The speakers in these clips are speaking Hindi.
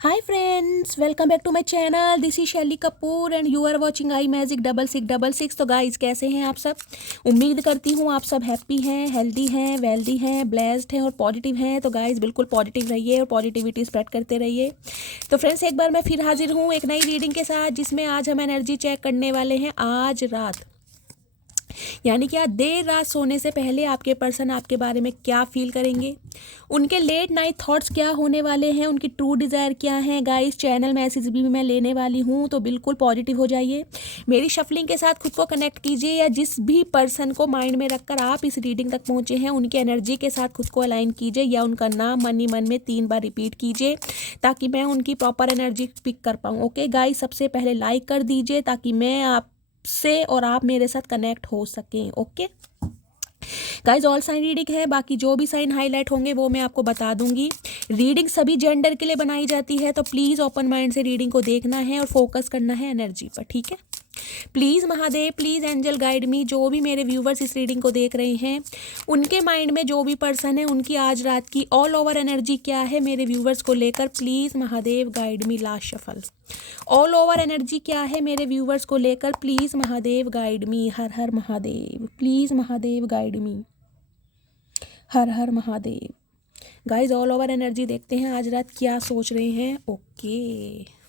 Hi friends, welcome back to my channel. This is Shaily Kapoor and you are watching I magic 6666। तो गाइज कैसे हैं आप सब। उम्मीद करती हूँ आप सब हैप्पी हैं, हेल्दी हैं, वेल्दी हैं, ब्लेस्ड हैं और पॉजिटिव हैं। तो गाइज बिल्कुल पॉजिटिव रहिए और पॉजिटिविटी स्प्रेड करते रहिए। तो फ्रेंड्स एक बार मैं फिर हाजिर हूँ एक नई रीडिंग के साथ, जिसमें आज हम एनर्जी चेक करने वाले हैं आज रात, यानी कि आज देर रात सोने से पहले आपके पर्सन आपके बारे में क्या फील करेंगे, उनके लेट नाइट थॉट्स क्या होने वाले हैं, उनकी ट्रू डिज़ायर क्या है। गाइस चैनल मैसेज भी मैं लेने वाली हूँ, तो बिल्कुल पॉजिटिव हो जाइए। मेरी शफलिंग के साथ खुद को कनेक्ट कीजिए, या जिस भी पर्सन को माइंड में रखकर आप इस रीडिंग तक पहुँचे हैं उनकी एनर्जी के साथ खुद को अलाइन कीजिए, या उनका नाम मन ही मन में 3 बार रिपीट कीजिए ताकि मैं उनकी प्रॉपर एनर्जी पिक कर पाऊँ। ओके गाइस, सबसे पहले लाइक कर दीजिए ताकि मैं आप से और आप मेरे साथ कनेक्ट हो सकें। Okay guys, all sign reading है, बाकी जो भी साइन हाईलाइट होंगे वो मैं आपको बता दूंगी। रीडिंग सभी जेंडर के लिए बनाई जाती है, तो प्लीज़ ओपन माइंड से रीडिंग को देखना है और फोकस करना है एनर्जी पर, ठीक है। Please Mahadev, please angel guide me. जो भी मेरे व्यूवर्स इस रीडिंग को देख रहे हैं, उनके माइंड में जो भी पर्सन है उनकी आज रात की ऑल ओवर एनर्जी क्या है मेरे व्यूवर्स को लेकर, please Mahadev guide me. Last shuffle, all over energy क्या है मेरे व्यूवर्स को लेकर, प्लीज़ महादेव गाइड मी। हर हर Mahadev, please Mahadev guide me. हर हर Mahadev. Guys all over energy देखते हैं आज रात क्या सोच रहे हैं। ओके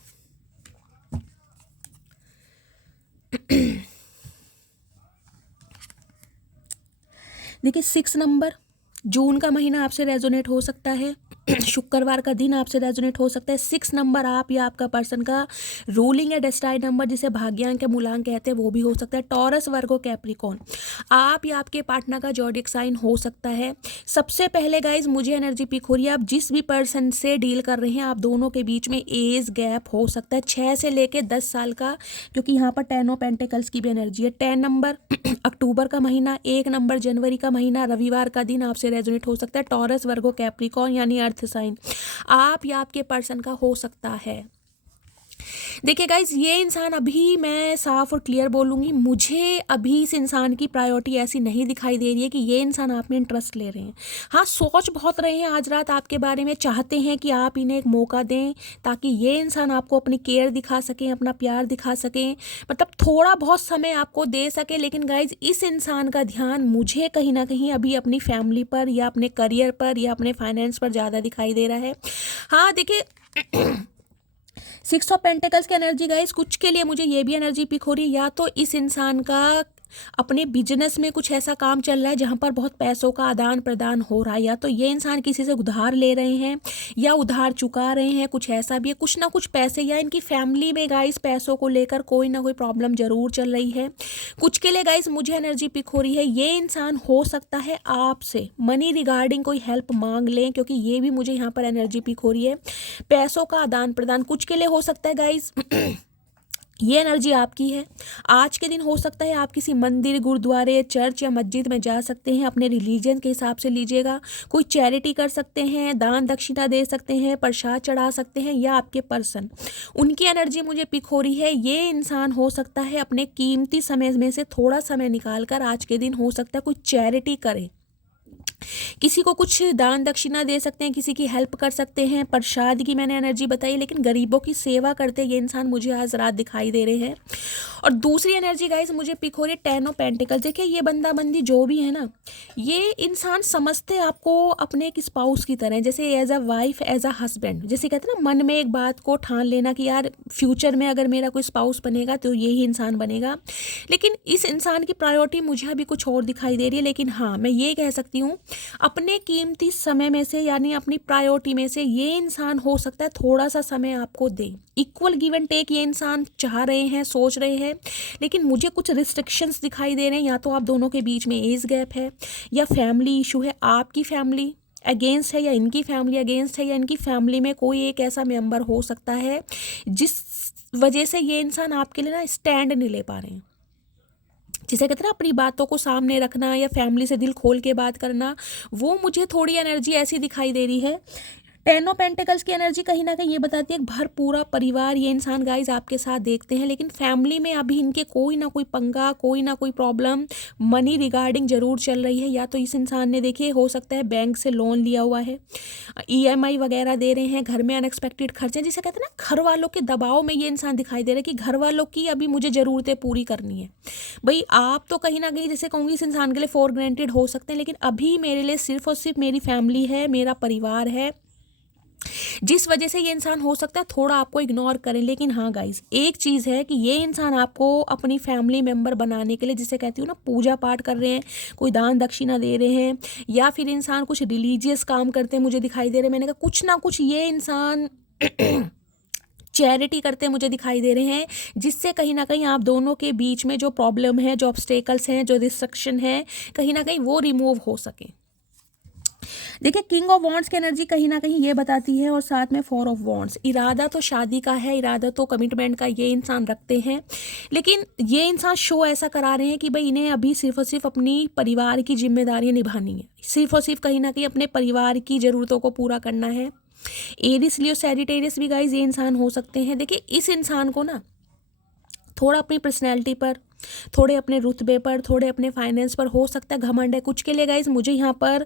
देखिए 6 नंबर, जून का महीना आपसे रेजोनेट हो सकता है। शुक्रवार का दिन आपसे रेजोनेट हो सकता है। 6 नंबर आप या आपका पर्सन का रूलिंग या डेस्टाइन नंबर, जिसे भाग्यांक या मूलांक कहते हैं, वो भी हो सकता है। टॉरस, वर्गो, कैप्रिकॉर्न आप या आपके पार्टनर का जॉडिक साइन हो सकता है। सबसे पहले गाइज मुझे एनर्जी पिक हो रही है, आप जिस भी पर्सन से डील कर रहे हैं आप दोनों के बीच में एज गैप हो सकता है 6 से लेके 10 साल का, क्योंकि यहाँ पर 10 ऑफ पेंटिकल्स की भी एनर्जी है। 10 नंबर अक्टूबर का महीना, 1 नंबर जनवरी का महीना, रविवार का दिन आपसे रेजोनेट हो सकता है। टॉरस, वर्गो, कैप्रिकॉर्न यानी अर्थ साइन आप या आपके पर्सन का हो सकता है। देखिए गाइज, ये इंसान, अभी मैं साफ और क्लियर बोलूँगी, मुझे अभी इस इंसान की प्रायोरिटी ऐसी नहीं दिखाई दे रही है कि ये इंसान आप में इंटरेस्ट ले रहे हैं। हाँ, सोच बहुत रहे हैं आज रात आपके बारे में, चाहते हैं कि आप इन्हें एक मौका दें ताकि ये इंसान आपको अपनी केयर दिखा सकें, अपना प्यार दिखा सकें, मतलब थोड़ा बहुत समय आपको दे सके। लेकिन गाइज इस इंसान का ध्यान मुझे कहीं ना कहीं अभी अपनी फैमिली पर या अपने करियर पर या अपने फाइनेंस पर ज़्यादा दिखाई दे रहा है। हाँ देखिए 6 ऑफ पेंटिकल्स की एनर्जी गाइस, कुछ के लिए मुझे ये भी एनर्जी पिक हो रही है, या तो इस इंसान का अपने बिजनेस में कुछ ऐसा काम चल रहा है जहाँ पर बहुत पैसों का आदान प्रदान हो रहा है, या तो ये इंसान किसी से उधार ले रहे हैं या उधार चुका रहे हैं, कुछ ऐसा भी है। कुछ ना कुछ पैसे, या इनकी फैमिली में गाइस पैसों को लेकर कोई ना कोई प्रॉब्लम जरूर चल रही है। कुछ के लिए गाइस मुझे एनर्जी पिक हो रही है, ये इंसान हो सकता है आपसे मनी रिगार्डिंग कोई हेल्प मांग लें, क्योंकि ये भी मुझे यहाँ पर एनर्जी पिक हो रही है। पैसों का आदान प्रदान कुछ के लिए हो सकता है गाइस ये एनर्जी आपकी है। आज के दिन हो सकता है आप किसी मंदिर, गुरुद्वारे, चर्च या मस्जिद में जा सकते हैं, अपने रिलीजन के हिसाब से लीजिएगा। कोई चैरिटी कर सकते हैं, दान दक्षिणा दे सकते हैं, प्रसाद चढ़ा सकते हैं, या आपके पर्सन, उनकी एनर्जी मुझे पिक हो रही है। ये इंसान हो सकता है अपने कीमती समय में से थोड़ा समय निकाल कर आज के दिन हो सकता है कोई चैरिटी करे, किसी को कुछ दान दक्षिणा दे सकते हैं, किसी की हेल्प कर सकते हैं। प्रसाद की मैंने एनर्जी बताई, लेकिन गरीबों की सेवा करते ये इंसान मुझे आज रात दिखाई दे रहे हैं। और दूसरी एनर्जी गाइस मुझे पिक हो रही है 10 ऑफ पेंटिकल्स। देखिए ये बंदा बंदी जो भी है ना, ये इंसान समझते आपको अपने एक स्पाउस की तरह, जैसे as a wife, as a husband. जैसे कहते हैं ना, मन में एक बात को ठान लेना कि यार फ्यूचर में अगर मेरा कोई स्पाउस बनेगा तो यही इंसान बनेगा। लेकिन इस इंसान की प्रायोरिटी मुझे अभी कुछ और दिखाई दे रही है। लेकिन हाँ, मैं ये कह सकती हूँ अपने कीमती समय में से, यानी अपनी प्रायोरिटी में से, ये इंसान हो सकता है थोड़ा सा समय आपको दे। इक्वल गिव एंड टेक ये इंसान चाह रहे हैं, सोच रहे हैं, लेकिन मुझे कुछ रिस्ट्रिक्शंस दिखाई दे रहे हैं। या तो आप दोनों के बीच में एज गैप है, या फैमिली इशू है, आपकी फैमिली अगेंस्ट है या इनकी फैमिली अगेंस्ट है, या इनकी फैमिली में कोई एक ऐसा मेंबर हो सकता है जिस वजह से ये इंसान आपके लिए ना स्टैंड नहीं ले पा रहे हैं। जिसे कहते हैं ना अपनी बातों को सामने रखना या फैमिली से दिल खोल के बात करना, वो मुझे थोड़ी एनर्जी ऐसी दिखाई दे रही है। टेन ऑफ पेंटिकल्स की एनर्जी कहीं ना कहीं ये बताती है भर पूरा परिवार ये इंसान गाइज आपके साथ देखते हैं, लेकिन फैमिली में अभी इनके कोई ना कोई पंगा, कोई ना कोई प्रॉब्लम मनी रिगार्डिंग जरूर चल रही है। या तो इस इंसान ने देखिए हो सकता है बैंक से लोन लिया हुआ है, EMI वगैरह दे रहे हैं, घर में अनएक्सपेक्टेड खर्चे, जिसे कहते हैं ना घर वालों के दबाव में ये इंसान दिखाई दे रहा है कि घर वालों की अभी मुझे ज़रूरतें पूरी करनी है। भाई आप तो कहीं ना कहीं जैसे कहूँगी इस इंसान के लिए फॉर ग्रांटेड हो सकते हैं, लेकिन अभी मेरे लिए सिर्फ और सिर्फ मेरी फैमिली है, मेरा परिवार है, जिस वजह से ये इंसान हो सकता है थोड़ा आपको इग्नोर करें। लेकिन हाँ गाइज, एक चीज़ है कि ये इंसान आपको अपनी फैमिली मेंबर बनाने के लिए, जिसे कहती हूँ ना पूजा पाठ कर रहे हैं, कोई दान दक्षिणा दे रहे हैं, या फिर इंसान कुछ रिलीजियस काम करते हैं मुझे दिखाई दे रहे हैं। मैंने कहा कुछ ना कुछ ये इंसान चैरिटी करते मुझे दिखाई दे रहे हैं, जिससे कहीं ना कहीं आप दोनों के बीच में जो प्रॉब्लम है, जो ऑब्स्टेकल्स हैं, जो रिस्ट्रिक्शन है, कहीं ना कहीं वो रिमूव हो सके। देखिए किंग ऑफ वॉन्ड्स की एनर्जी कहीं ना कहीं ये बताती है, और साथ में 4 ऑफ वॉन्ड्स। इरादा तो शादी का है, इरादा तो कमिटमेंट का ये इंसान रखते हैं, लेकिन ये इंसान शो ऐसा करा रहे हैं कि भाई इन्हें अभी सिर्फ और सिर्फ अपनी परिवार की जिम्मेदारियां निभानी है, सिर्फ और सिर्फ कहीं ना कहीं अपने परिवार की ज़रूरतों को पूरा करना है। एरिस लियो सैजिटेरियस भी गाइज ये इंसान हो सकते हैं। देखिए इस इंसान को ना थोड़ा अपनी पर्सनैलिटी पर, थोड़े अपने रुतबे पर, थोड़े अपने फाइनेंस पर हो सकता है घमंड है। कुछ के लिए गाइज मुझे यहाँ पर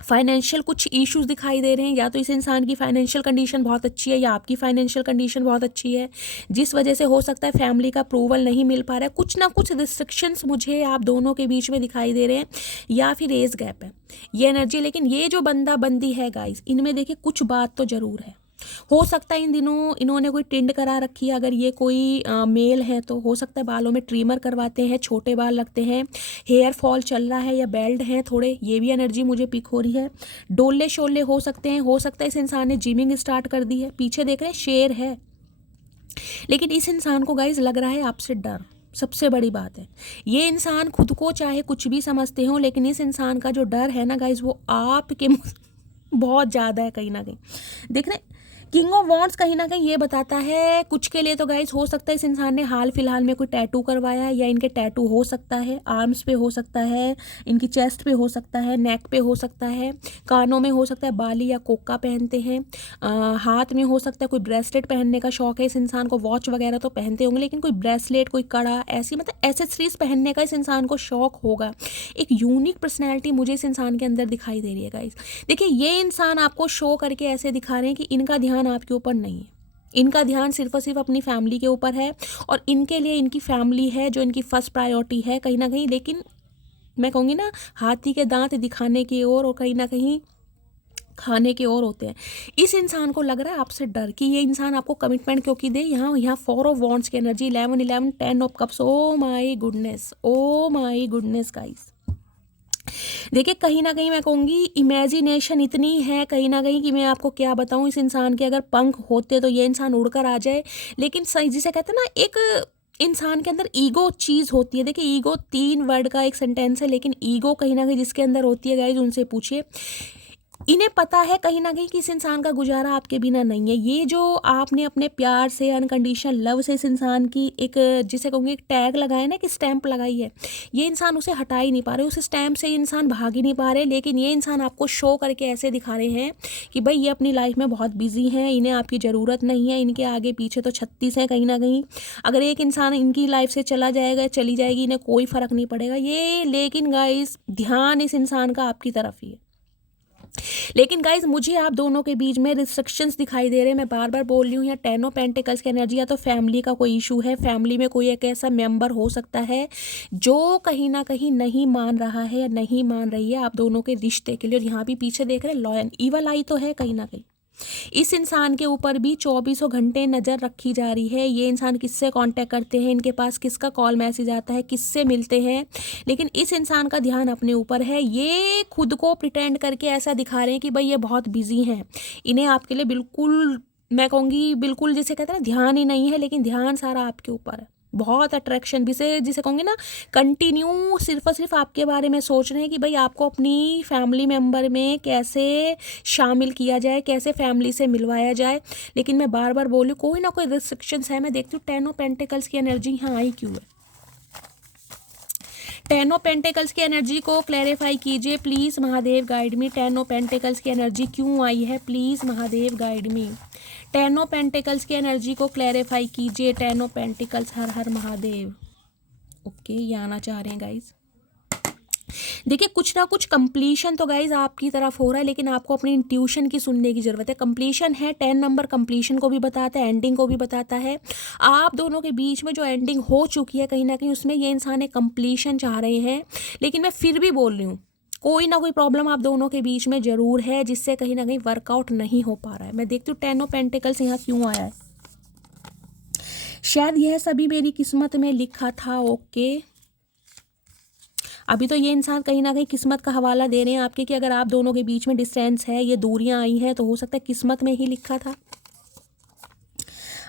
फाइनेंशियल कुछ इश्यूज दिखाई दे रहे हैं, या तो इस इंसान की फाइनेंशियल कंडीशन बहुत अच्छी है, या आपकी फाइनेंशियल कंडीशन बहुत अच्छी है, जिस वजह से हो सकता है फैमिली का अप्रूवल नहीं मिल पा रहा है। कुछ ना कुछ रिस्ट्रिक्शंस मुझे आप दोनों के बीच में दिखाई दे रहे हैं, या फिर एज गैप है ये एनर्जी। लेकिन ये जो बंदा बंदी है गाइज, इनमें देखिए कुछ बात तो ज़रूर है। हो सकता है इन दिनों इन्होंने कोई टिंड करा रखी है, अगर ये कोई मेल है तो हो सकता है बालों में ट्रिमर करवाते हैं, छोटे बाल लगते हैं, हेयर फॉल चल रहा है, या बेल्ड हैं थोड़े, ये भी एनर्जी मुझे पिक हो रही है। डोले शोले हो सकते हैं, हो सकता है इस इंसान ने जिमिंग स्टार्ट कर दी है। पीछे देख रहे हैं शेर है, लेकिन इस इंसान को गाइज लग रहा है आपसे डर। सबसे बड़ी बात है ये इंसान खुद को चाहे कुछ भी समझते हो, लेकिन इस इंसान का जो डर है ना गाइज वो आपके बहुत ज़्यादा है कहीं ना कहीं। देख रहे किंग ऑफ वॉन्ड्स कहीं ना कहीं ये बताता है कुछ के लिए तो गाइज हो सकता है इस इंसान ने हाल फिलहाल में कोई टैटू करवाया है, या इनके टैटू हो सकता है आर्म्स पे, हो सकता है इनकी चेस्ट पे, हो सकता है नेक पे, हो सकता है कानों में, हो सकता है बाली या कोका पहनते हैं, हाथ में हो सकता है कोई ब्रेसलेट पहनने का शौक है इस इंसान को। वॉच वगैरह तो पहनते होंगे, लेकिन कोई ब्रेसलेट, कोई कड़ा, ऐसी मतलब एसेसरीज पहनने का इस इंसान को शौक होगा। एक यूनिक पर्सनैलिटी मुझे इस इंसान के अंदर दिखाई दे रही है गाइज। देखिए ये इंसान आपको शो करके ऐसे दिखा रहे हैं कि इनका ध्यान आपके ऊपर नहीं है, इनका ध्यान सिर्फ और सिर्फ अपनी फैमिली के ऊपर है, और इनके लिए इनकी फैमिली है जो इनकी फर्स्ट प्रायोरिटी है कहीं ना कहीं। लेकिन मैं कहूँगी ना हाथी के दांत दिखाने की ओर और कहीं ना कहीं खाने के और होते हैं। इस इंसान को लग रहा है आपसे डर कि ये इंसान आपको कमिटमेंट क्योंकि दे। यहाँ 4 ऑफ वॉन्ड्स की energy, 11 10 of cups. Oh my goodness, oh my goodness guys. देखिए कहीं ना कहीं मैं कहूँगी इमेजिनेशन इतनी है कहीं ना कहीं कि मैं आपको क्या बताऊँ। इस इंसान के अगर पंख होते तो ये इंसान उड़कर आ जाए, लेकिन सही जिसे कहते हैं ना एक इंसान के अंदर ईगो चीज़ होती है। देखिए ईगो 3 वर्ड का एक सेंटेंस है, लेकिन ईगो कहीं ना कहीं जिसके अंदर होती है गाइज उनसे पूछिए। इन्हें पता है कहीं ना कहीं कि इस इंसान का गुजारा आपके बिना नहीं है। ये जो आपने अपने प्यार से, अनकंडीशनल लव से इस इंसान की एक जिसे कहूँगी एक टैग लगाए ना, कि स्टैंप लगाई है, ये इंसान उसे हटा ही नहीं पा रहे, उस स्टैंप से ये इंसान भाग ही नहीं पा रहे। लेकिन ये इंसान आपको शो करके ऐसे दिखा रहे हैं कि भाई ये अपनी लाइफ में बहुत बिजी हैं, इन्हें आपकी ज़रूरत नहीं है, इनके आगे पीछे तो 36 हैं कहीं ना कहीं। अगर एक इंसान इनकी लाइफ से चला जाएगा, चली जाएगी, इन्हें कोई फ़र्क नहीं पड़ेगा ये। लेकिन गाइस ध्यान इस इंसान का आपकी तरफ ही है। लेकिन गाइज मुझे आप दोनों के बीच में रिस्ट्रिक्शंस दिखाई दे रहे हैं। मैं बार बार बोल रही हूँ, या 10 ऑफ पेंटिकल्स की एनर्जी, या तो फैमिली का कोई इशू है, फैमिली में कोई एक ऐसा मेंबर हो सकता है जो कहीं ना कहीं नहीं मान रहा है या नहीं मान रही है आप दोनों के रिश्ते के लिए। और यहाँ भी पीछे देख रहे हैं लॉयन, ईवल आई तो है कहीं ना कहीं। इस इंसान के ऊपर भी 24 घंटे नज़र रखी जा रही है। ये इंसान किससे कांटेक्ट करते हैं, इनके पास किसका कॉल मैसेज आता है, किससे मिलते हैं, लेकिन इस इंसान का ध्यान अपने ऊपर है। ये खुद को प्रिटेंड करके ऐसा दिखा रहे हैं कि भाई ये बहुत बिजी हैं, इन्हें आपके लिए बिल्कुल, मैं कहूँगी बिल्कुल जिसे कहते हैं ना ध्यान ही नहीं है, लेकिन ध्यान सारा आपके ऊपर है। बहुत अट्रैक्शन भी से जिसे कहूँगी ना, कंटिन्यू सिर्फ और सिर्फ आपके बारे में सोच रहे हैं कि भाई आपको अपनी फैमिली मेम्बर में कैसे शामिल किया जाए, कैसे फैमिली से मिलवाया जाए। लेकिन मैं बार बार बोलूँ कोई ना कोई रिस्ट्रिक्शंस है। मैं देखती हूँ 10 ऑफ पेंटिकल्स की एनर्जी यहाँ आई क्यों है। टेन ऑफ पेंटिकल्स की एनर्जी को क्लैरिफाई कीजिए please Mahadev guide me. Ten of pentacles की एनर्जी क्यों आई है, please Mahadev guide me. Ten of pentacles की एनर्जी को क्लैरिफाई कीजिए। टेन ऑफ पेंटिकल्स, हर हर महादेव। ओके, ये आना चाह रहे हैं गाइज। देखिए कुछ ना कुछ कंप्लीशन तो गाइज आपकी तरफ हो रहा है, लेकिन आपको अपनी इंट्यूशन की सुनने की ज़रूरत है। कंप्लीशन है, 10 नंबर कंप्लीशन को भी बताता है, एंडिंग को भी बताता है। आप दोनों के बीच में जो एंडिंग हो चुकी है कहीं ना कहीं उसमें ये इंसान एक कंप्लीशन चाह रहे हैं, लेकिन मैं फिर भी बोल रही हूँ कोई ना कोई प्रॉब्लम आप दोनों के बीच में ज़रूर है जिससे कहीं ना कहीं वर्कआउट नहीं हो पा रहा है। मैं देखती हूँ 10 ऑफ पेंटिकल्स यहाँ क्यों आया है। शायद यह सभी मेरी किस्मत में लिखा था। ओके, अभी तो ये इंसान कहीं ना कहीं किस्मत का हवाला दे रहे हैं आपके कि अगर आप दोनों के बीच में डिस्टेंस है, ये दूरियां आई हैं, तो हो सकता है किस्मत में ही लिखा था।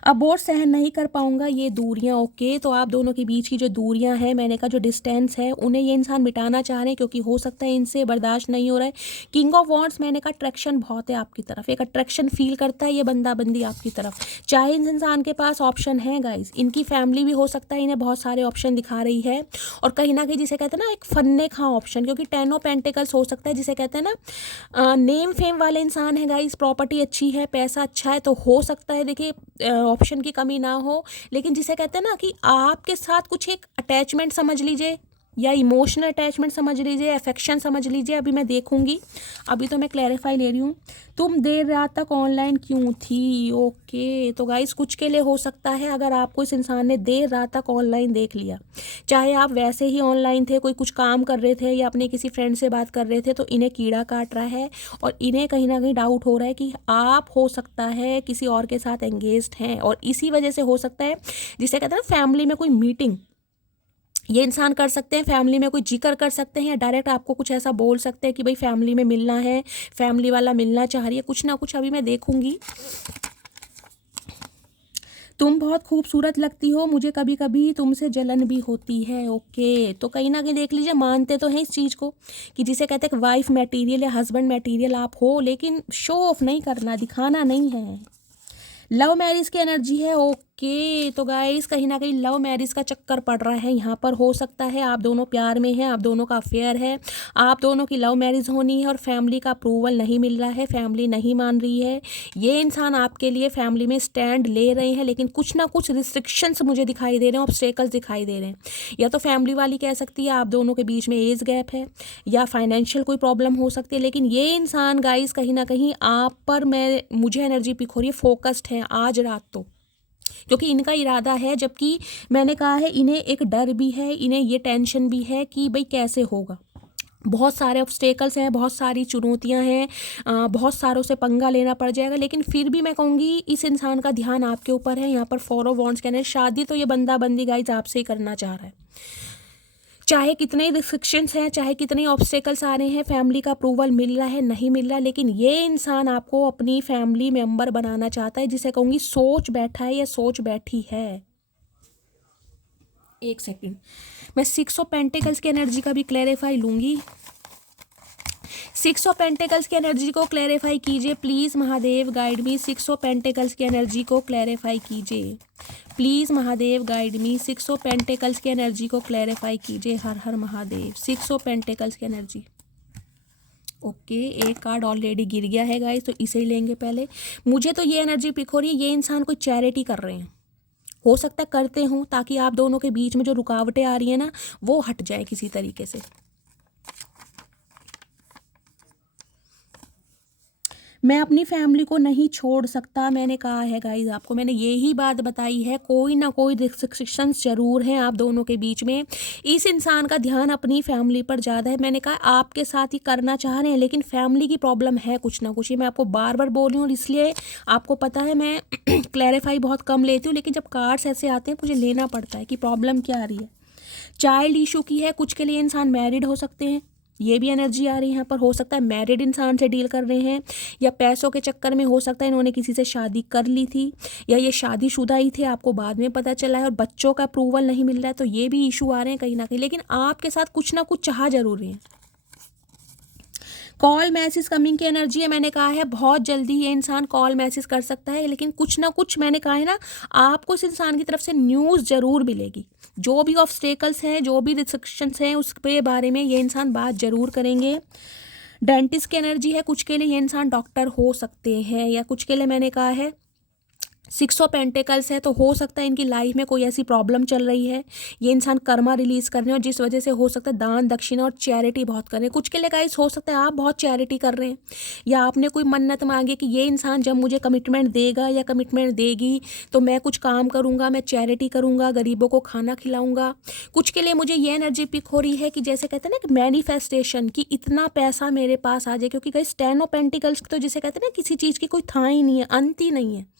अब और सहन नहीं कर पाऊंगा ये दूरियां। ओके, तो आप दोनों के बीच की जो दूरियां हैं, मैंने कहा जो डिस्टेंस है, उन्हें ये इंसान मिटाना चाह रहे हैं क्योंकि हो सकता है इनसे बर्दाश्त नहीं हो रहा है। किंग ऑफ वॉन्ड्स, मैंने कहा अट्रैक्शन बहुत है आपकी तरफ, एक अट्रैक्शन फील करता है ये बंदा बंदी आपकी तरफ। चाहे इस इंसान के पास ऑप्शन है गाइज, इनकी फैमिली भी हो सकता है इन्हें बहुत सारे ऑप्शन दिखा रही है, और कहीं ना कहीं जिसे कहते हैं ना एक फन्ने खा ऑप्शन, क्योंकि 10 ऑफ पेंटिकल्स हो सकता है जिसे कहते हैं ना नेम फेम वाले इंसान है गाइज, प्रॉपर्टी अच्छी है, पैसा अच्छा है, तो हो सकता है देखिए ऑप्शन की कमी ना हो, लेकिन जिसे कहते हैं ना कि आपके साथ कुछ एक अटैचमेंट समझ लीजिए, या इमोशनल अटैचमेंट समझ लीजिए, अफेक्शन समझ लीजिए। अभी मैं देखूंगी, अभी तो मैं क्लैरिफाई ले रही हूँ। तुम देर रात तक ऑनलाइन क्यों थी? ओके, तो गाइस कुछ के लिए हो सकता है अगर आपको इस इंसान ने देर रात तक ऑनलाइन देख लिया, चाहे आप वैसे ही ऑनलाइन थे, कोई कुछ काम कर रहे थे या अपने किसी फ्रेंड से बात कर रहे थे, तो इन्हें कीड़ा काट रहा है और इन्हें कहीं ना कहीं डाउट हो रहा है कि आप हो सकता है किसी और के साथ एंगेज्ड हैं, और इसी वजह से हो सकता है जिसे कहते हैं ना फैमिली में कोई मीटिंग ये इंसान कर सकते हैं, फैमिली में कोई जिक्र कर सकते हैं, या डायरेक्ट आपको कुछ ऐसा बोल सकते हैं कि भाई फैमिली में मिलना है, फैमिली वाला मिलना चाह रही है, कुछ ना कुछ। अभी मैं देखूंगी। तुम बहुत खूबसूरत लगती हो, मुझे कभी कभी तुमसे जलन भी होती है। ओके, तो कहीं ना कहीं देख लीजिए, मानते तो हैं इस चीज़ को कि जिसे कहते हैं वाइफ मटेरियल या हस्बैंड मटेरियल आप हो, लेकिन शो ऑफ नहीं करना, दिखाना नहीं है। लव मैरिज की एनर्जी है। ओके, तो गाइस कहीं ना कहीं लव मैरिज का चक्कर पड़ रहा है यहाँ पर। हो सकता है आप दोनों प्यार में हैं, आप दोनों का अफेयर है, आप दोनों की लव मैरिज होनी है और फैमिली का अप्रूवल नहीं मिल रहा है, फैमिली नहीं मान रही है। ये इंसान आपके लिए फैमिली में स्टैंड ले रहे हैं, लेकिन कुछ ना कुछ रिस्ट्रिक्शंस मुझे दिखाई दे रहे हैं, ऑब्स्टेकल्स दिखाई दे रहे हैं। या तो फैमिली वाली कह सकती है आप दोनों के बीच में एज गैप है, या फाइनेंशियल कोई प्रॉब्लम हो सकती है, लेकिन ये इंसान गाइस कहीं ना कहीं आप पर मुझे एनर्जी पिक हो रही है, फोकस्ड है आज रात तो, क्योंकि इनका इरादा है। जबकि मैंने कहा है इन्हें एक डर भी है, इन्हें ये टेंशन भी है कि भाई कैसे होगा, बहुत सारे ऑब्स्टेकल्स हैं, बहुत सारी चुनौतियां हैं, बहुत सारों से पंगा लेना पड़ जाएगा, लेकिन फिर भी मैं कहूँगी इस इंसान का ध्यान आपके ऊपर है। यहाँ पर 4 ऑफ वॉन्ड्स कहने, शादी तो ये बंदा बंदी गाइज आपसे ही करना चाह रहा है, चाहे कितने रिस्ट्रिक्शंस हैं, चाहे कितने ऑब्स्टेकल्स आ रहे हैं, फैमिली का अप्रूवल मिल रहा है नहीं मिल रहा, लेकिन ये इंसान आपको अपनी फैमिली मेंबर बनाना चाहता है, जिसे कहूँगी सोच बैठा है या सोच बैठी है। एक सेकंड, मैं 6 ऑफ पेंटिकल्स की एनर्जी का भी क्लैरिफाई लूँगी। 6 ऑफ पेंटिकल्स की एनर्जी को क्लैरिफाई कीजिए please Mahadev guide me. 6 of pentacles की एनर्जी को क्लैरिफाई कीजिए please Mahadev guide me. 6 of pentacles की एनर्जी को क्लैरिफाई कीजिए, हर हर महादेव। 6 ऑफ पेंटिकल्स की एनर्जी। ओके, एक कार्ड ऑलरेडी गिर गया है गाइस, तो इसे ही लेंगे पहले। मुझे तो ये एनर्जी पिक हो रही है, ये इंसान कोई चैरिटी कर रहे हैं, हो सकता है करते हों, ताकि आप दोनों के बीच में जो रुकावटें आ रही हैं ना वो हट जाए किसी तरीके से। मैं अपनी फैमिली को नहीं छोड़ सकता, मैंने कहा है गाइज आपको, मैंने यही बात बताई है, कोई ना कोई रिस्ट्रिक्शंस जरूर हैं आप दोनों के बीच में। इस इंसान का ध्यान अपनी फैमिली पर ज़्यादा है, मैंने कहा आपके साथ ही करना चाह रहे हैं, लेकिन फैमिली की प्रॉब्लम है कुछ ना कुछ। ये मैं आपको बार बार बोल रही हूँ, और इसलिए आपको पता है मैं क्लैरिफाई बहुत कम लेती हूँ, लेकिन जब कार्ड्स ऐसे आते हैं मुझे लेना पड़ता है कि प्रॉब्लम क्या आ रही है। चाइल्ड इशू की है, कुछ के लिए इंसान मैरिड हो सकते हैं, ये भी एनर्जी आ रही है यहाँ पर। हो सकता है मैरिड इंसान से डील कर रहे हैं, या पैसों के चक्कर में हो सकता है इन्होंने किसी से शादी कर ली थी, या ये शादीशुदा ही थे, आपको बाद में पता चला है, और बच्चों का अप्रूवल नहीं मिल रहा है, तो ये भी इशू आ रहे हैं कहीं ना कहीं। लेकिन आपके साथ कुछ ना कुछ चाह जरूर रहे हैं, कॉल मैसेज कमिंग की एनर्जी है, मैंने कहा है बहुत जल्दी ये इंसान कॉल मैसेज कर सकता है, लेकिन कुछ ना कुछ मैंने कहा है ना, आपको इस इंसान की तरफ से न्यूज़ ज़रूर मिलेगी। जो भी ऑब्स्टेकल्स हैं, जो भी रिस्ट्रिक्शंस हैं, उसके बारे में ये इंसान बात ज़रूर करेंगे। डेंटिस्ट की एनर्जी है, कुछ के लिए ये इंसान डॉक्टर हो सकते हैं, या कुछ के लिए मैंने कहा है 6 ऑफ पेंटिकल्स है, तो हो सकता है इनकी लाइफ में कोई ऐसी प्रॉब्लम चल रही है, ये इंसान कर्मा रिलीज कर रहे हैं, और जिस वजह से हो सकता है दान दक्षिणा और चैरिटी बहुत कर रहे हैं। कुछ के लिए गाइस हो सकता है आप बहुत चैरिटी कर रहे हैं, या आपने कोई मन्नत मांगी कि ये इंसान जब मुझे कमिटमेंट देगा या कमिटमेंट देगी तो मैं कुछ काम करूँगा, मैं चैरिटी करूँगा, गरीबों को खाना खिलाऊँगा। कुछ के लिए मुझे ये एनर्जी पिक हो रही है कि जैसे कहते हैं ना कि मैनिफेस्टेशन, कि इतना पैसा मेरे पास आ जाए, क्योंकि गाइस 10 ऑफ पेंटिकल्स तो जिसे कहते हैं ना किसी चीज़ की कोई था ही नहीं है, अंत ही नहीं है।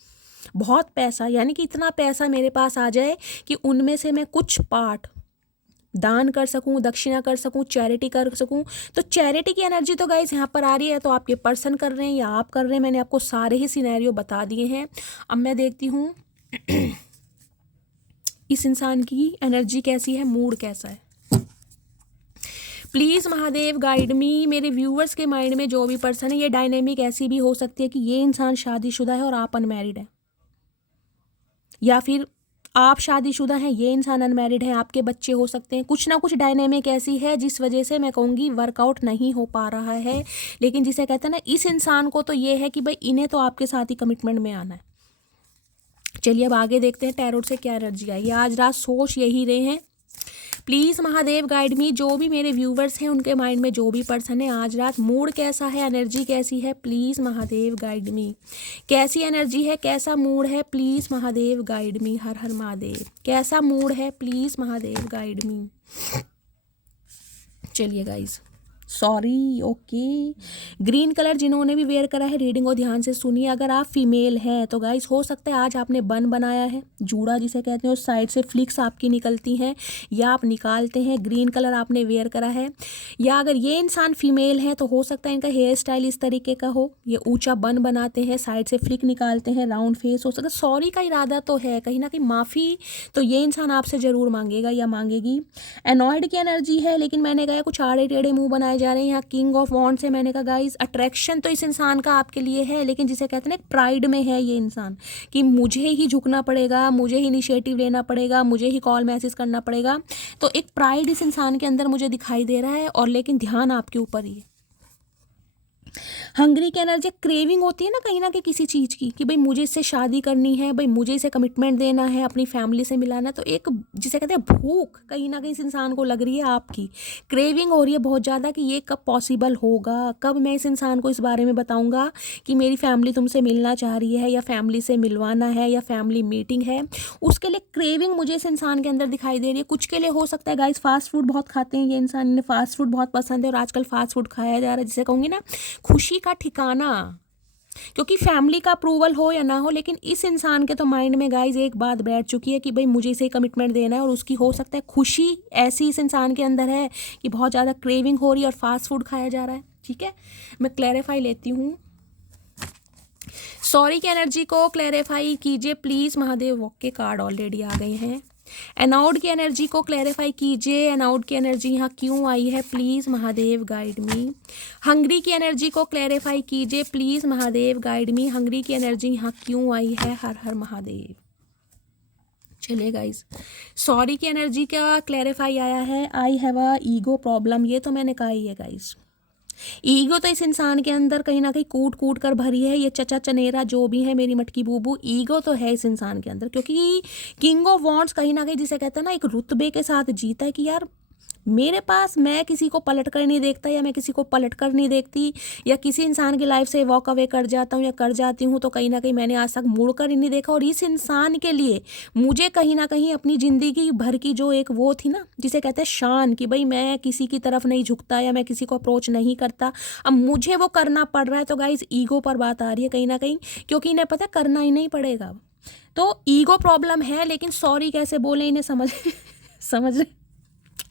बहुत पैसा, यानी कि इतना पैसा मेरे पास आ जाए कि उनमें से मैं कुछ पार्ट दान कर सकूं, दक्षिणा कर सकूं, चैरिटी कर सकूं। तो चैरिटी की एनर्जी तो गाइस यहाँ पर आ रही है, तो आप ये पर्सन कर रहे हैं या आप कर रहे हैं, मैंने आपको सारे ही सिनेरियो बता दिए हैं। अब मैं देखती हूँ इस इंसान की एनर्जी कैसी है, मूड कैसा है। Please Mahadev guide me. मेरे व्यूअर्स के माइंड में जो भी पर्सन है, ये डायनेमिक ऐसी भी हो सकती है कि ये इंसान शादीशुदा है और आप अनमैरिड है, या फिर आप शादीशुदा हैं, ये इंसान अनमैरिड है, आपके बच्चे हो सकते हैं। कुछ ना कुछ डायनेमिक ऐसी है जिस वजह से मैं कहूँगी वर्कआउट नहीं हो पा रहा है, लेकिन जिसे कहते हैं ना इस इंसान को तो ये है कि भाई इन्हें तो आपके साथ ही कमिटमेंट में आना है। चलिए अब आगे देखते हैं टैरोट से क्या एनर्जी आई। आज रात सोच यही रहे हैं। Please Mahadev guide me. जो भी मेरे व्यूवर्स हैं उनके माइंड में जो भी पर्सन है, आज रात मूड कैसा है, एनर्जी कैसी है, प्लीज़ महादेव गाइड मी। कैसी एनर्जी है, कैसा मूड है, प्लीज़ महादेव गाइड मी। हर हर महादेव। कैसा मूड है, प्लीज़ महादेव गाइड मी। चलिए guys, sorry, okay. Green colour जिन्होंने भी वेयर करा है, रीडिंग को ध्यान से सुनिए। अगर आप फीमेल हैं तो गाइस हो सकता है आज आपने बन बनाया है, जूड़ा जिसे कहते हैं, उस साइड से फ्लिक्स आपकी निकलती हैं या आप निकालते हैं। ग्रीन कलर आपने वेयर करा है, या अगर ये इंसान फीमेल है तो हो सकता है इनका हेयर स्टाइल इस तरीके का हो, ये ऊंचा बन बनाते हैं, साइड से फ्लिक निकालते हैं, राउंड फेस हो सकता है। सॉरी का इरादा तो है, कहीं ना कहीं माफ़ी तो ये इंसान आपसे ज़रूर मांगेगा या मांगेगी। एनॉयड की एनर्जी है, लेकिन मैंने कहा कुछ आड़े टेढ़े मुंह बनाए जा रहे हैं। यहाँ किंग ऑफ वॉन्ड्स है, मैंने कहा गाइस अट्रैक्शन तो इस इंसान का आपके लिए है, लेकिन जिसे कहते हैं ना प्राइड में है ये इंसान, कि मुझे ही झुकना पड़ेगा, मुझे ही इनिशिएटिव लेना पड़ेगा, मुझे ही कॉल मैसेज करना पड़ेगा। तो एक प्राइड इस इंसान के अंदर मुझे दिखाई दे रहा है, और लेकिन ध्यान आपके ऊपर ही है। हंगरी की एनर्जी, क्रेविंग होती है ना कहीं किसी चीज़ की, कि भाई मुझे इससे शादी करनी है, भाई मुझे इसे कमिटमेंट देना है, अपनी फैमिली से मिलाना है। तो एक जिसे कहते हैं भूख कहीं ना कहीं इस इंसान को लग रही है, आपकी क्रेविंग हो रही है बहुत ज़्यादा कि ये कब पॉसिबल होगा, कब मैं इस इंसान को इस बारे में बताऊँगा कि मेरी फैमिली तुमसे मिलना चाह रही है, या फैमिली से मिलवाना है, या फैमिली मीटिंग है। उसके लिए क्रेविंग मुझे इस इंसान के अंदर दिखाई दे रही है। कुछ के लिए हो सकता है गाइस फास्ट फूड बहुत खाते हैं ये इंसान, इन्हें फास्ट फूड बहुत पसंद है, और आजकल फास्ट फूड खाया जा रहा है, जिसे कहूँगी ना खुशी का ठिकाना, क्योंकि फैमिली का अप्रूवल हो या ना हो, लेकिन इस इंसान के तो माइंड में गाइज एक बात बैठ चुकी है कि भाई मुझे इसे कमिटमेंट देना है, और उसकी हो सकता है खुशी ऐसी इस इंसान के अंदर है कि बहुत ज़्यादा क्रेविंग हो रही है और फास्ट फूड खाया जा रहा है। ठीक है, मैं क्लैरिफाई लेती हूँ। सॉरी की एनर्जी को क्लैरिफाई कीजिए प्लीज़ महादेव। वॉक के कार्ड ऑलरेडी आ गए हैं। एनाउड की एनर्जी को क्लैरिफाई कीजिए, एनाउड की एनर्जी यहाँ क्यों आई है, please Mahadev guide me. Hungary की एनर्जी को क्लैरिफाई कीजिए please Mahadev guide me. Hungary की एनर्जी यहाँ क्यों आई है, हर हर महादेव। चलिए गाइज, सॉरी की एनर्जी का क्लैरिफाई आया है, I have a ego problem. ये तो मैंने कहा ही है गाइज, ईगो तो इस इंसान के अंदर कहीं ना कहीं कूट कूट कर भरी है। ये चचा चनेरा जो भी है, मेरी मटकी बूबू, ईगो तो है इस इंसान के अंदर, क्योंकि किंग ऑफ वॉन्ड्स कहीं ना कहीं जिसे कहते हैं ना एक रुतबे के साथ जीता है, कि यार मेरे पास, मैं किसी को पलट कर नहीं देखता, या मैं किसी को पलट कर नहीं देखती, या किसी इंसान की लाइफ से वॉक अवे कर जाता हूँ या कर जाती हूँ, तो कहीं ना कहीं मैंने आज तक मुड़ कर ही नहीं देखा। और इस इंसान के लिए मुझे कहीं ना कहीं अपनी ज़िंदगी भर की जो एक वो थी ना, जिसे कहते हैं शान, कि भाई मैं किसी की तरफ नहीं झुकता या मैं किसी को अप्रोच नहीं करता, अब मुझे वो करना पड़ रहा है। तो गाइज ईगो पर बात आ रही है कहीं ना कहीं, क्योंकि इन्हें पता करना ही नहीं पड़ेगा। तो ईगो प्रॉब्लम है, लेकिन सॉरी कैसे बोले इन्हें समझ समझ रहे।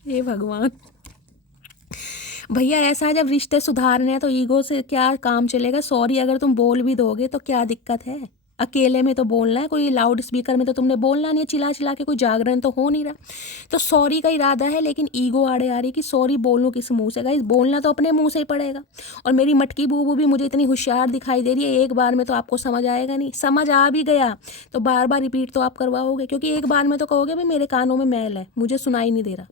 हे भगवान भैया, ऐसा है जब रिश्ते सुधारने हैं तो ईगो से क्या काम चलेगा। सॉरी अगर तुम बोल भी दोगे तो क्या दिक्कत है, अकेले में तो बोलना है, कोई लाउड स्पीकर में तो तुमने बोलना नहीं है चिल्ला चिल्ला के, कोई जागरण तो हो नहीं रहा। तो सॉरी का इरादा है, लेकिन ईगो आड़े आ रही कि सॉरी बोलूँ किस मुंह से। गाइस बोलना तो अपने मुंह से ही पड़ेगा। और मेरी मटकी बूबू भी मुझे इतनी होशियार दिखाई दे रही है, एक बार में तो आपको समझ आएगा नहीं। समझ आ भी गया तो बार बार रिपीट तो आप करवाओगे, क्योंकि एक बार में तो कहोगे भाई मेरे कानों में मैल है, मुझे सुनाई नहीं दे रहा।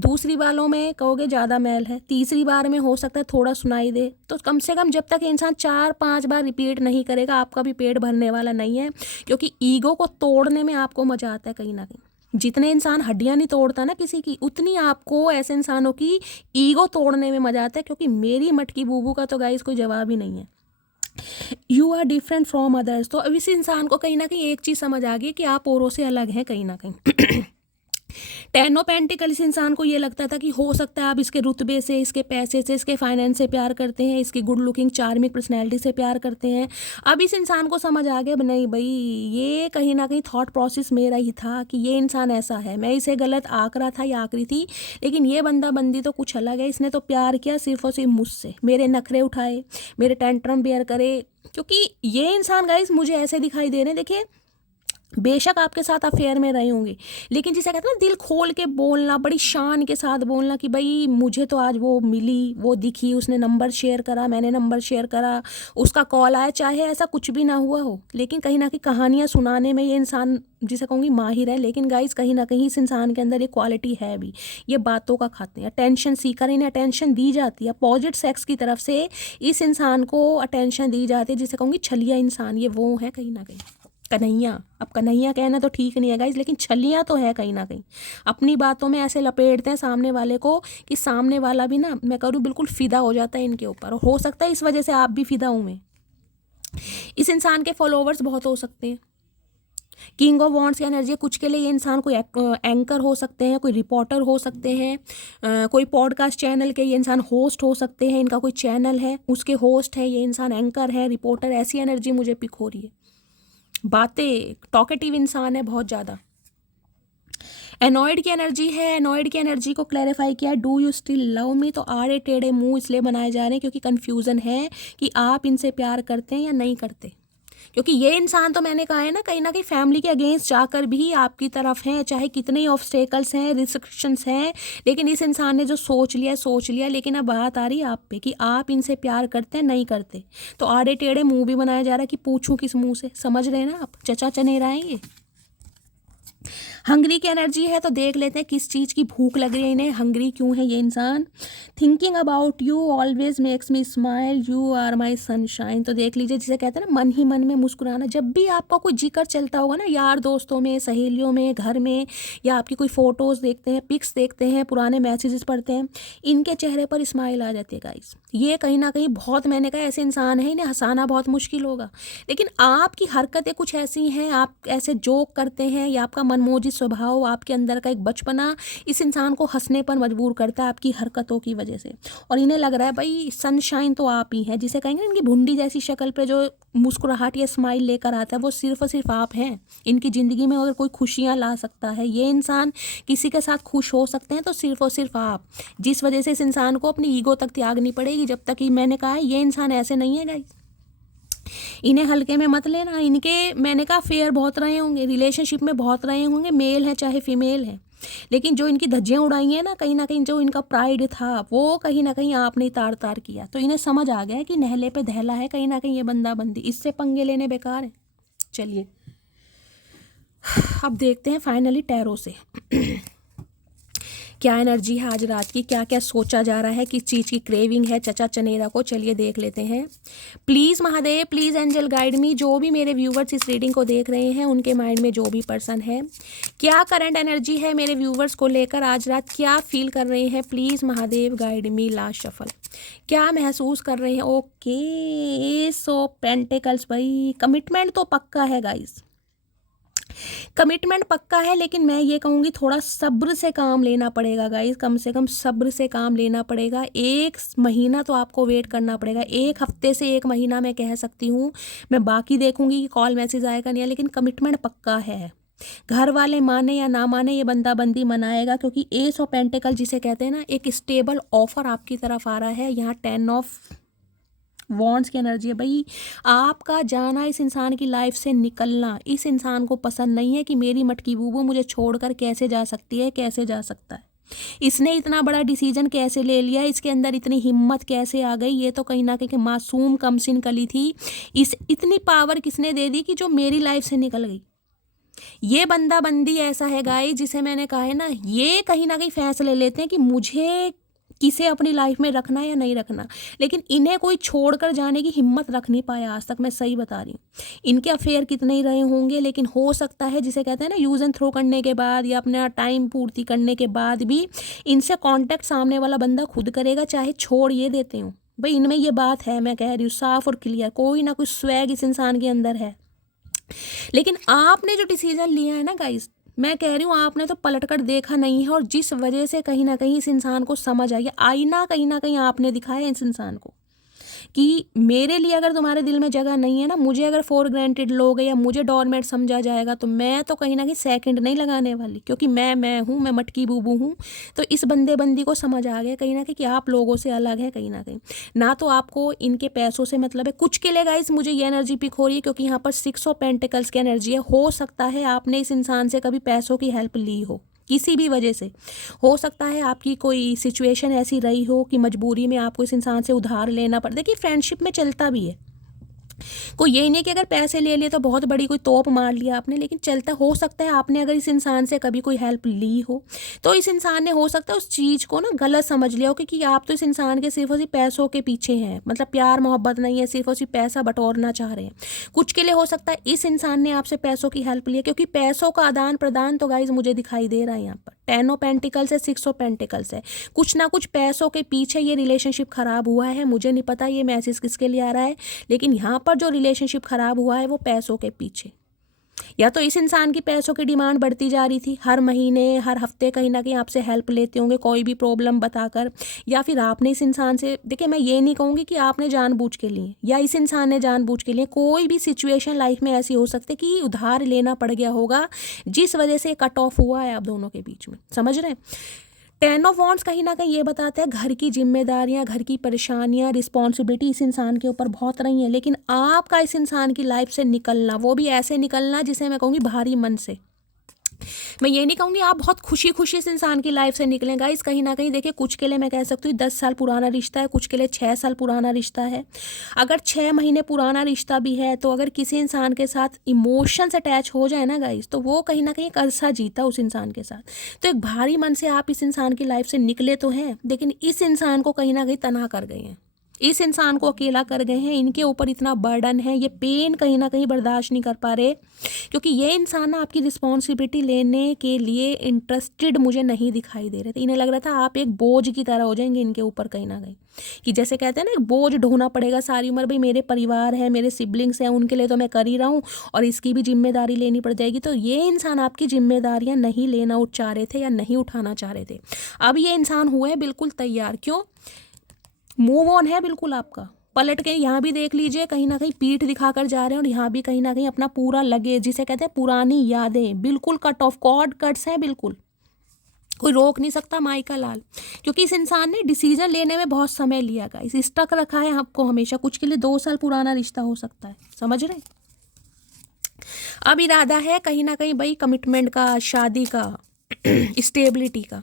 दूसरी बारों में कहोगे ज़्यादा मैल है, तीसरी बार में हो सकता है थोड़ा सुनाई दे। तो कम से कम जब तक इंसान 4-5 बार रिपीट नहीं करेगा, आपका भी पेट भरने वाला नहीं है। क्योंकि ईगो को तोड़ने में आपको मजा आता है कहीं ना कहीं। जितने इंसान हड्डियां नहीं तोड़ता ना किसी की, उतनी आपको ऐसे इंसानों की ईगो तोड़ने में मजा आता है। क्योंकि मेरी मटकी बूबू का तो गाइस कोई जवाब ही नहीं है। You are different from others. तो अब इस इंसान को कहीं ना कहीं एक चीज़ समझ आ गई कि आप औरों से अलग हैं कहीं ना कहीं। 10 ऑफ पेंटिकल, इस इंसान को ये लगता था कि हो सकता है आप इसके रुतबे से, इसके पैसे से, इसके फाइनेंस से प्यार करते हैं, इसकी गुड लुकिंग चार्मिंग पर्सनैलिटी से प्यार करते हैं। अब इस इंसान को समझ आ गया नहीं भाई, ये कहीं ना कहीं थॉट प्रोसेस मेरा ही था कि ये इंसान ऐसा है, मैं इसे गलत आंक रहा था या आंक रही थी। लेकिन ये बंदा बंदी तो कुछ अलग है, इसने तो प्यार किया सिर्फ और सिर्फ मुझसे, मेरे नखरे उठाए, मेरे टेंट्रम बेयर करे। क्योंकि ये इंसान गाइस मुझे ऐसे दिखाई दे रहे हैं, देखिए बेशक आपके साथ अफेयर में रहे होंगे, लेकिन जिसे कहते हैं ना दिल खोल के बोलना, बड़ी शान के साथ बोलना कि भाई मुझे तो आज वो मिली, वो दिखी, उसने नंबर शेयर करा, मैंने नंबर शेयर करा, उसका कॉल आया, चाहे ऐसा कुछ भी ना हुआ हो, लेकिन कहीं ना कहीं कहानियाँ सुनाने में ये इंसान जिसे कहूँगी माहिर है। लेकिन गाइस कहीं ना कहीं इस इंसान के अंदर ये क्वालिटी है भी, ये बातों का खाते हैं, अटेंशन सीकर, इन्हें अटेंशन दी जाती है अपोजिट सेक्स की तरफ से, इस इंसान को अटेंशन दी जाती है, जिसे कहूँगी छलिया इंसान ये वो है कहीं ना कहीं। कन्हैया, अब कन्हैया कहना तो ठीक नहीं है गाइस, लेकिन छलियाँ तो है कहीं ना कहीं। अपनी बातों में ऐसे लपेटते हैं सामने वाले को कि सामने वाला भी ना, मैं करूँ बिल्कुल फिदा हो जाता है इनके ऊपर। और हो सकता है इस वजह से आप भी फिदा हुए मैं। इस इंसान के फॉलोवर्स बहुत हो सकते हैं। किंग ऑफ वॉन्ड्स की एनर्जी, कुछ के लिए ये इंसान कोई एंकर हो सकते हैं, कोई रिपोर्टर हो सकते हैं, कोई पॉडकास्ट चैनल के ये इंसान होस्ट हो सकते हैं, इनका कोई चैनल है उसके होस्ट है ये इंसान, एंकर है, रिपोर्टर, ऐसी एनर्जी मुझे पिक हो रही है। बातें टॉकेटिव इंसान है बहुत ज़्यादा। एनॉयड की एनर्जी है, एनॉयड की एनर्जी को क्लैरिफाई किया है, do you still love me. तो आड़े टेढ़े मुंह इसलिए बनाए जा रहे हैं क्योंकि कन्फ्यूज़न है कि आप इनसे प्यार करते हैं या नहीं करते। क्योंकि ये इंसान तो मैंने कहा है ना कहीं फैमिली के अगेंस्ट जाकर भी आपकी तरफ हैं, चाहे कितने ही ऑब्स्टेकल्स हैं, रिस्ट्रिक्शंस हैं, लेकिन इस इंसान ने जो सोच लिया। लेकिन अब बात आ रही है आप पे कि आप इनसे प्यार करते हैं नहीं करते। तो आड़े टेढ़े मुंह भी बनाया जा रहा है कि पूछूं किस मुंह से। समझ रहे हैं ना आप, चचा चनेरा है ये। हंगरी की एनर्जी है, तो देख लेते हैं किस चीज़ की भूख लग रही है इन्हें, हंगरी क्यों है ये इंसान। Thinking about you always makes me smile, you are my sunshine. तो देख लीजिए, जिसे कहते हैं ना मन ही मन में मुस्कुराना। जब भी आपका कोई जिक्र चलता होगा ना यार दोस्तों में, सहेलियों में, घर में, या आपकी कोई फ़ोटोज़ देखते हैं, पिक्स देखते हैं, पुराने मैसेजेस पढ़ते हैं, इनके चेहरे पर स्माइल आ जाती है गाइस। ये कहीं ना कहीं बहुत, मैंने कहा ऐसे इंसान है, इन्हें हंसाना बहुत मुश्किल होगा, लेकिन आपकी हरकतें कुछ ऐसी हैं, आप ऐसे जोक करते हैं, या आपका मनमोजी स्वभाव, आपके अंदर का एक बचपना इस इंसान को हंसने पर मजबूर करता है आपकी हरकतों की वजह से। और इन्हें लग रहा है भाई सनशाइन तो आप ही हैं, जिसे कहेंगे इनकी भुंडी जैसी शक्ल पे जो मुस्कुराहट या स्माइल लेकर आता है, वो सिर्फ और सिर्फ आप हैं इनकी ज़िंदगी में। अगर कोई खुशियाँ ला सकता है, ये इंसान किसी के साथ खुश हो सकते हैं, तो सिर्फ और सिर्फ आप। जिस वजह से इस इंसान को अपनी ईगो तक त्यागनी पड़ेगी। जब तक ही मैंने कहा है ये इंसान ऐसे नहीं है गाइस, इन्हें हल्के में मत लेना। इनके मैंने कहा फेयर बहुत रहे होंगे, रिलेशनशिप में बहुत रहे होंगे, मेल है चाहे फीमेल है, लेकिन जो इनकी धज्जियाँ उड़ाई हैं ना, कहीं ना कहीं जो इनका प्राइड था वो कहीं ना कहीं आपने तार तार किया। तो इन्हें समझ आ गया है कि नहले पे दहला है कहीं ना कहीं ये बंदा बंदी, इससे पंगे लेने बेकार है। चलिए अब देखते हैं फाइनली टैरो से क्या एनर्जी है आज रात की, क्या क्या सोचा जा रहा है, किस चीज़ की क्रेविंग है चचा चनेरा को। चलिए देख लेते हैं। Please Mahadev, please angel guide me. जो भी मेरे व्यूवर्स इस रीडिंग को देख रहे हैं, उनके माइंड में जो भी पर्सन है, क्या करंट एनर्जी है मेरे व्यूवर्स को लेकर आज रात, क्या फील कर रहे हैं, please Mahadev guide me. Last shuffle, क्या महसूस कर रहे हैं। ओके, सो पेंटिकल्स, भाई कमिटमेंट तो पक्का है गाइस, कमिटमेंट पक्का है, लेकिन मैं ये कहूँगी थोड़ा सब्र से काम लेना पड़ेगा गाइस, कम से कम सब्र से काम लेना पड़ेगा। 1 महीना तो आपको वेट करना पड़ेगा, 1 हफ्ते से 1 महीना मैं कह सकती हूँ। मैं बाकी देखूँगी कि कॉल मैसेज आएगा नहीं, लेकिन कमिटमेंट पक्का है। घर वाले माने या ना माने, ये बंदा बंदी मनाएगा, क्योंकि एस ऑफ पेंटिकल जिसे कहते हैं ना, एक स्टेबल ऑफर आपकी तरफ आ रहा है। यहाँ 10 ऑफ वॉन्ड्स की एनर्जी है भाई, आपका जाना, इस इंसान की लाइफ से निकलना इस इंसान को पसंद नहीं है कि मेरी मटकी बूबू मुझे छोड़कर कैसे जा सकती है, कैसे जा सकता है, इसने इतना बड़ा डिसीजन कैसे ले लिया, इसके अंदर इतनी हिम्मत कैसे आ गई। ये तो कहीं ना कहीं मासूम कमसिन कली थी, इस इतनी पावर किसने दे दी कि जो मेरी लाइफ से निकल गई। ये बंदा बंदी ऐसा है गाइस, जिसे मैंने कहा है ना, ये कहीं ना कहीं फैसले लेते हैं कि मुझे किसे अपनी लाइफ में रखना या नहीं रखना, लेकिन इन्हें कोई छोड़कर जाने की हिम्मत रख नहीं पाया आज तक, मैं सही बता रही हूँ। इनके अफेयर कितने ही रहे होंगे, लेकिन हो सकता है जिसे कहते हैं ना यूज़ एंड थ्रो करने के बाद या अपना टाइम पूर्ति करने के बाद भी इनसे कांटेक्ट सामने वाला बंदा खुद करेगा, चाहे छोड़ ये देते हो। भाई इनमें ये बात है, मैं कह रही हूँ साफ और क्लियर, कोई ना कोई स्वैग इस इंसान के अंदर है। लेकिन आपने जो डिसीजन लिया है ना गाइस, मैं कह रही हूँ आपने तो पलट कर देखा नहीं है, और जिस वजह से कहीं ना कहीं इस इंसान को समझ आई, आईना कहीं ना कहीं आपने दिखाया इस इंसान को कि मेरे लिए अगर तुम्हारे दिल में जगह नहीं है ना, मुझे अगर फॉर ग्रांटेड लोगे या मुझे डोरमेट समझा जाएगा, तो मैं तो कहीं ना कहीं सेकंड नहीं लगाने वाली, क्योंकि मैं हूँ, मैं मटकी बूबू हूँ। तो इस बंदी को समझ आ गया कहीं ना कहीं कि आप लोगों से अलग है कहीं ना तो आपको इनके पैसों से मतलब है। कुछ के लिए गाइस मुझे ये एनर्जी पिक हो रही है, क्योंकि यहाँ पर 6 ऑफ पेंटिकल्स की एनर्जी है। हो सकता है आपने इस इंसान से कभी पैसों की हेल्प ली हो, किसी भी वजह से। हो सकता है आपकी कोई सिचुएशन ऐसी रही हो कि मजबूरी में आपको इस इंसान से उधार लेना पड़े। देखिए फ्रेंडशिप में चलता भी है, कोई यही नहीं कि अगर पैसे ले लिए तो बहुत बड़ी कोई तोप मार लिया आपने, लेकिन चलता हो सकता है आपने अगर इस इंसान से कभी कोई हेल्प ली हो, तो इस इंसान ने हो सकता है उस चीज़ को ना गलत समझ लिया हो, क्योंकि आप तो इस इंसान के सिर्फ और सिर्फ पैसों के पीछे हैं, मतलब प्यार मोहब्बत नहीं है, सिर्फ और सिर्फ पैसा बटोरना चाह रहे हैं। कुछ के लिए हो सकता है इस इंसान ने आपसे पैसों की हेल्प ली, क्योंकि पैसों का आदान प्रदान तो गाइज मुझे दिखाई दे रहा है यहाँ पर। 10 ऑफ पेंटिकल्स है, 6 ऑफ पेंटिकल्स है, कुछ ना कुछ पैसों के पीछे ये रिलेशनशिप खराब हुआ है। मुझे नहीं पता ये मैसेज किसके लिए आ रहा है, लेकिन यहाँ पर जो रिलेशनशिप खराब हुआ है वो पैसों के पीछे। या तो इस इंसान की पैसों की डिमांड बढ़ती जा रही थी, हर महीने हर हफ्ते कहीं ना कहीं आपसे हेल्प लेते होंगे कोई भी प्रॉब्लम बताकर, या फिर आपने इस इंसान से, देखिए मैं ये नहीं कहूँगी कि आपने जानबूझ के लिए या इस इंसान ने जानबूझ के लिए, कोई भी सिचुएशन लाइफ में ऐसी हो सकती है कि उधार लेना पड़ गया होगा, जिस वजह से कट ऑफ हुआ है आप दोनों के बीच में। समझ रहे हैं? 10 ऑफ वॉन्ड्स कहीं ना कहीं ये बताता है घर की जिम्मेदारियां, घर की परेशानियां, रिस्पॉन्सिबिलिटी इस इंसान के ऊपर बहुत रही हैं, लेकिन आपका इस इंसान की लाइफ से निकलना, वो भी ऐसे निकलना जिसे मैं कहूँगी भारी मन से। मैं ये नहीं कहूँगी आप बहुत खुशी खुशी इस इंसान की लाइफ से निकलें गाइस, कहीं ना कहीं देखिए कुछ के लिए मैं कह सकती हूँ 10 साल पुराना रिश्ता है, कुछ के लिए 6 साल पुराना रिश्ता है। अगर 6 महीने पुराना रिश्ता भी है, तो अगर किसी इंसान के साथ इमोशंस अटैच हो जाए ना गाइस, तो वो कहीं ना कहीं एक अरसा जीता उस इंसान के साथ। तो एक भारी मन से आप इस इंसान की लाइफ से निकले तो हैं, लेकिन इस इंसान को कहीं ना कहीं तनहा कर गए हैं, इस इंसान को अकेला कर गए हैं। इनके ऊपर इतना बर्डन है, ये पेन कहीं ना कहीं बर्दाश्त नहीं कर पा रहे, क्योंकि ये इंसान ना आपकी रिस्पॉन्सिबिलिटी लेने के लिए इंटरेस्टेड मुझे नहीं दिखाई दे रहे थे। इन्हें लग रहा था आप एक बोझ की तरह हो जाएंगे इनके ऊपर कहीं ना कहीं, कि जैसे कहते हैं ना एक बोझ ढोना पड़ेगा सारी उम्र, भाई मेरे परिवार है, मेरे सिबलिंग्स हैं, उनके लिए तो मैं कर ही रहा हूँ और इसकी भी जिम्मेदारी लेनी पड़ जाएगी। तो ये इंसान आपकी जिम्मेदारियाँ नहीं लेना चाह रहे थे या नहीं उठाना चाह रहे थे। अब ये इंसान हुए बिल्कुल तैयार, क्यों? मूव ऑन है बिल्कुल आपका। पलट के यहाँ भी देख लीजिए, कहीं ना कहीं पीठ दिखाकर जा रहे हैं, और यहाँ भी कहीं ना कहीं अपना पूरा लगेज, जिसे कहते हैं पुरानी यादें, बिल्कुल कट ऑफ, कॉर्ड कट्स हैं बिल्कुल, कोई रोक नहीं सकता माई का लाल। क्योंकि इस इंसान ने डिसीजन लेने में बहुत समय लिया का, इस स्टक रखा है आपको हमेशा। कुछ के लिए 2 साल पुराना रिश्ता हो सकता है, समझ रहे? अब इरादा है कहीं ना कहीं भाई कमिटमेंट का, शादी का, स्टेबिलिटी का।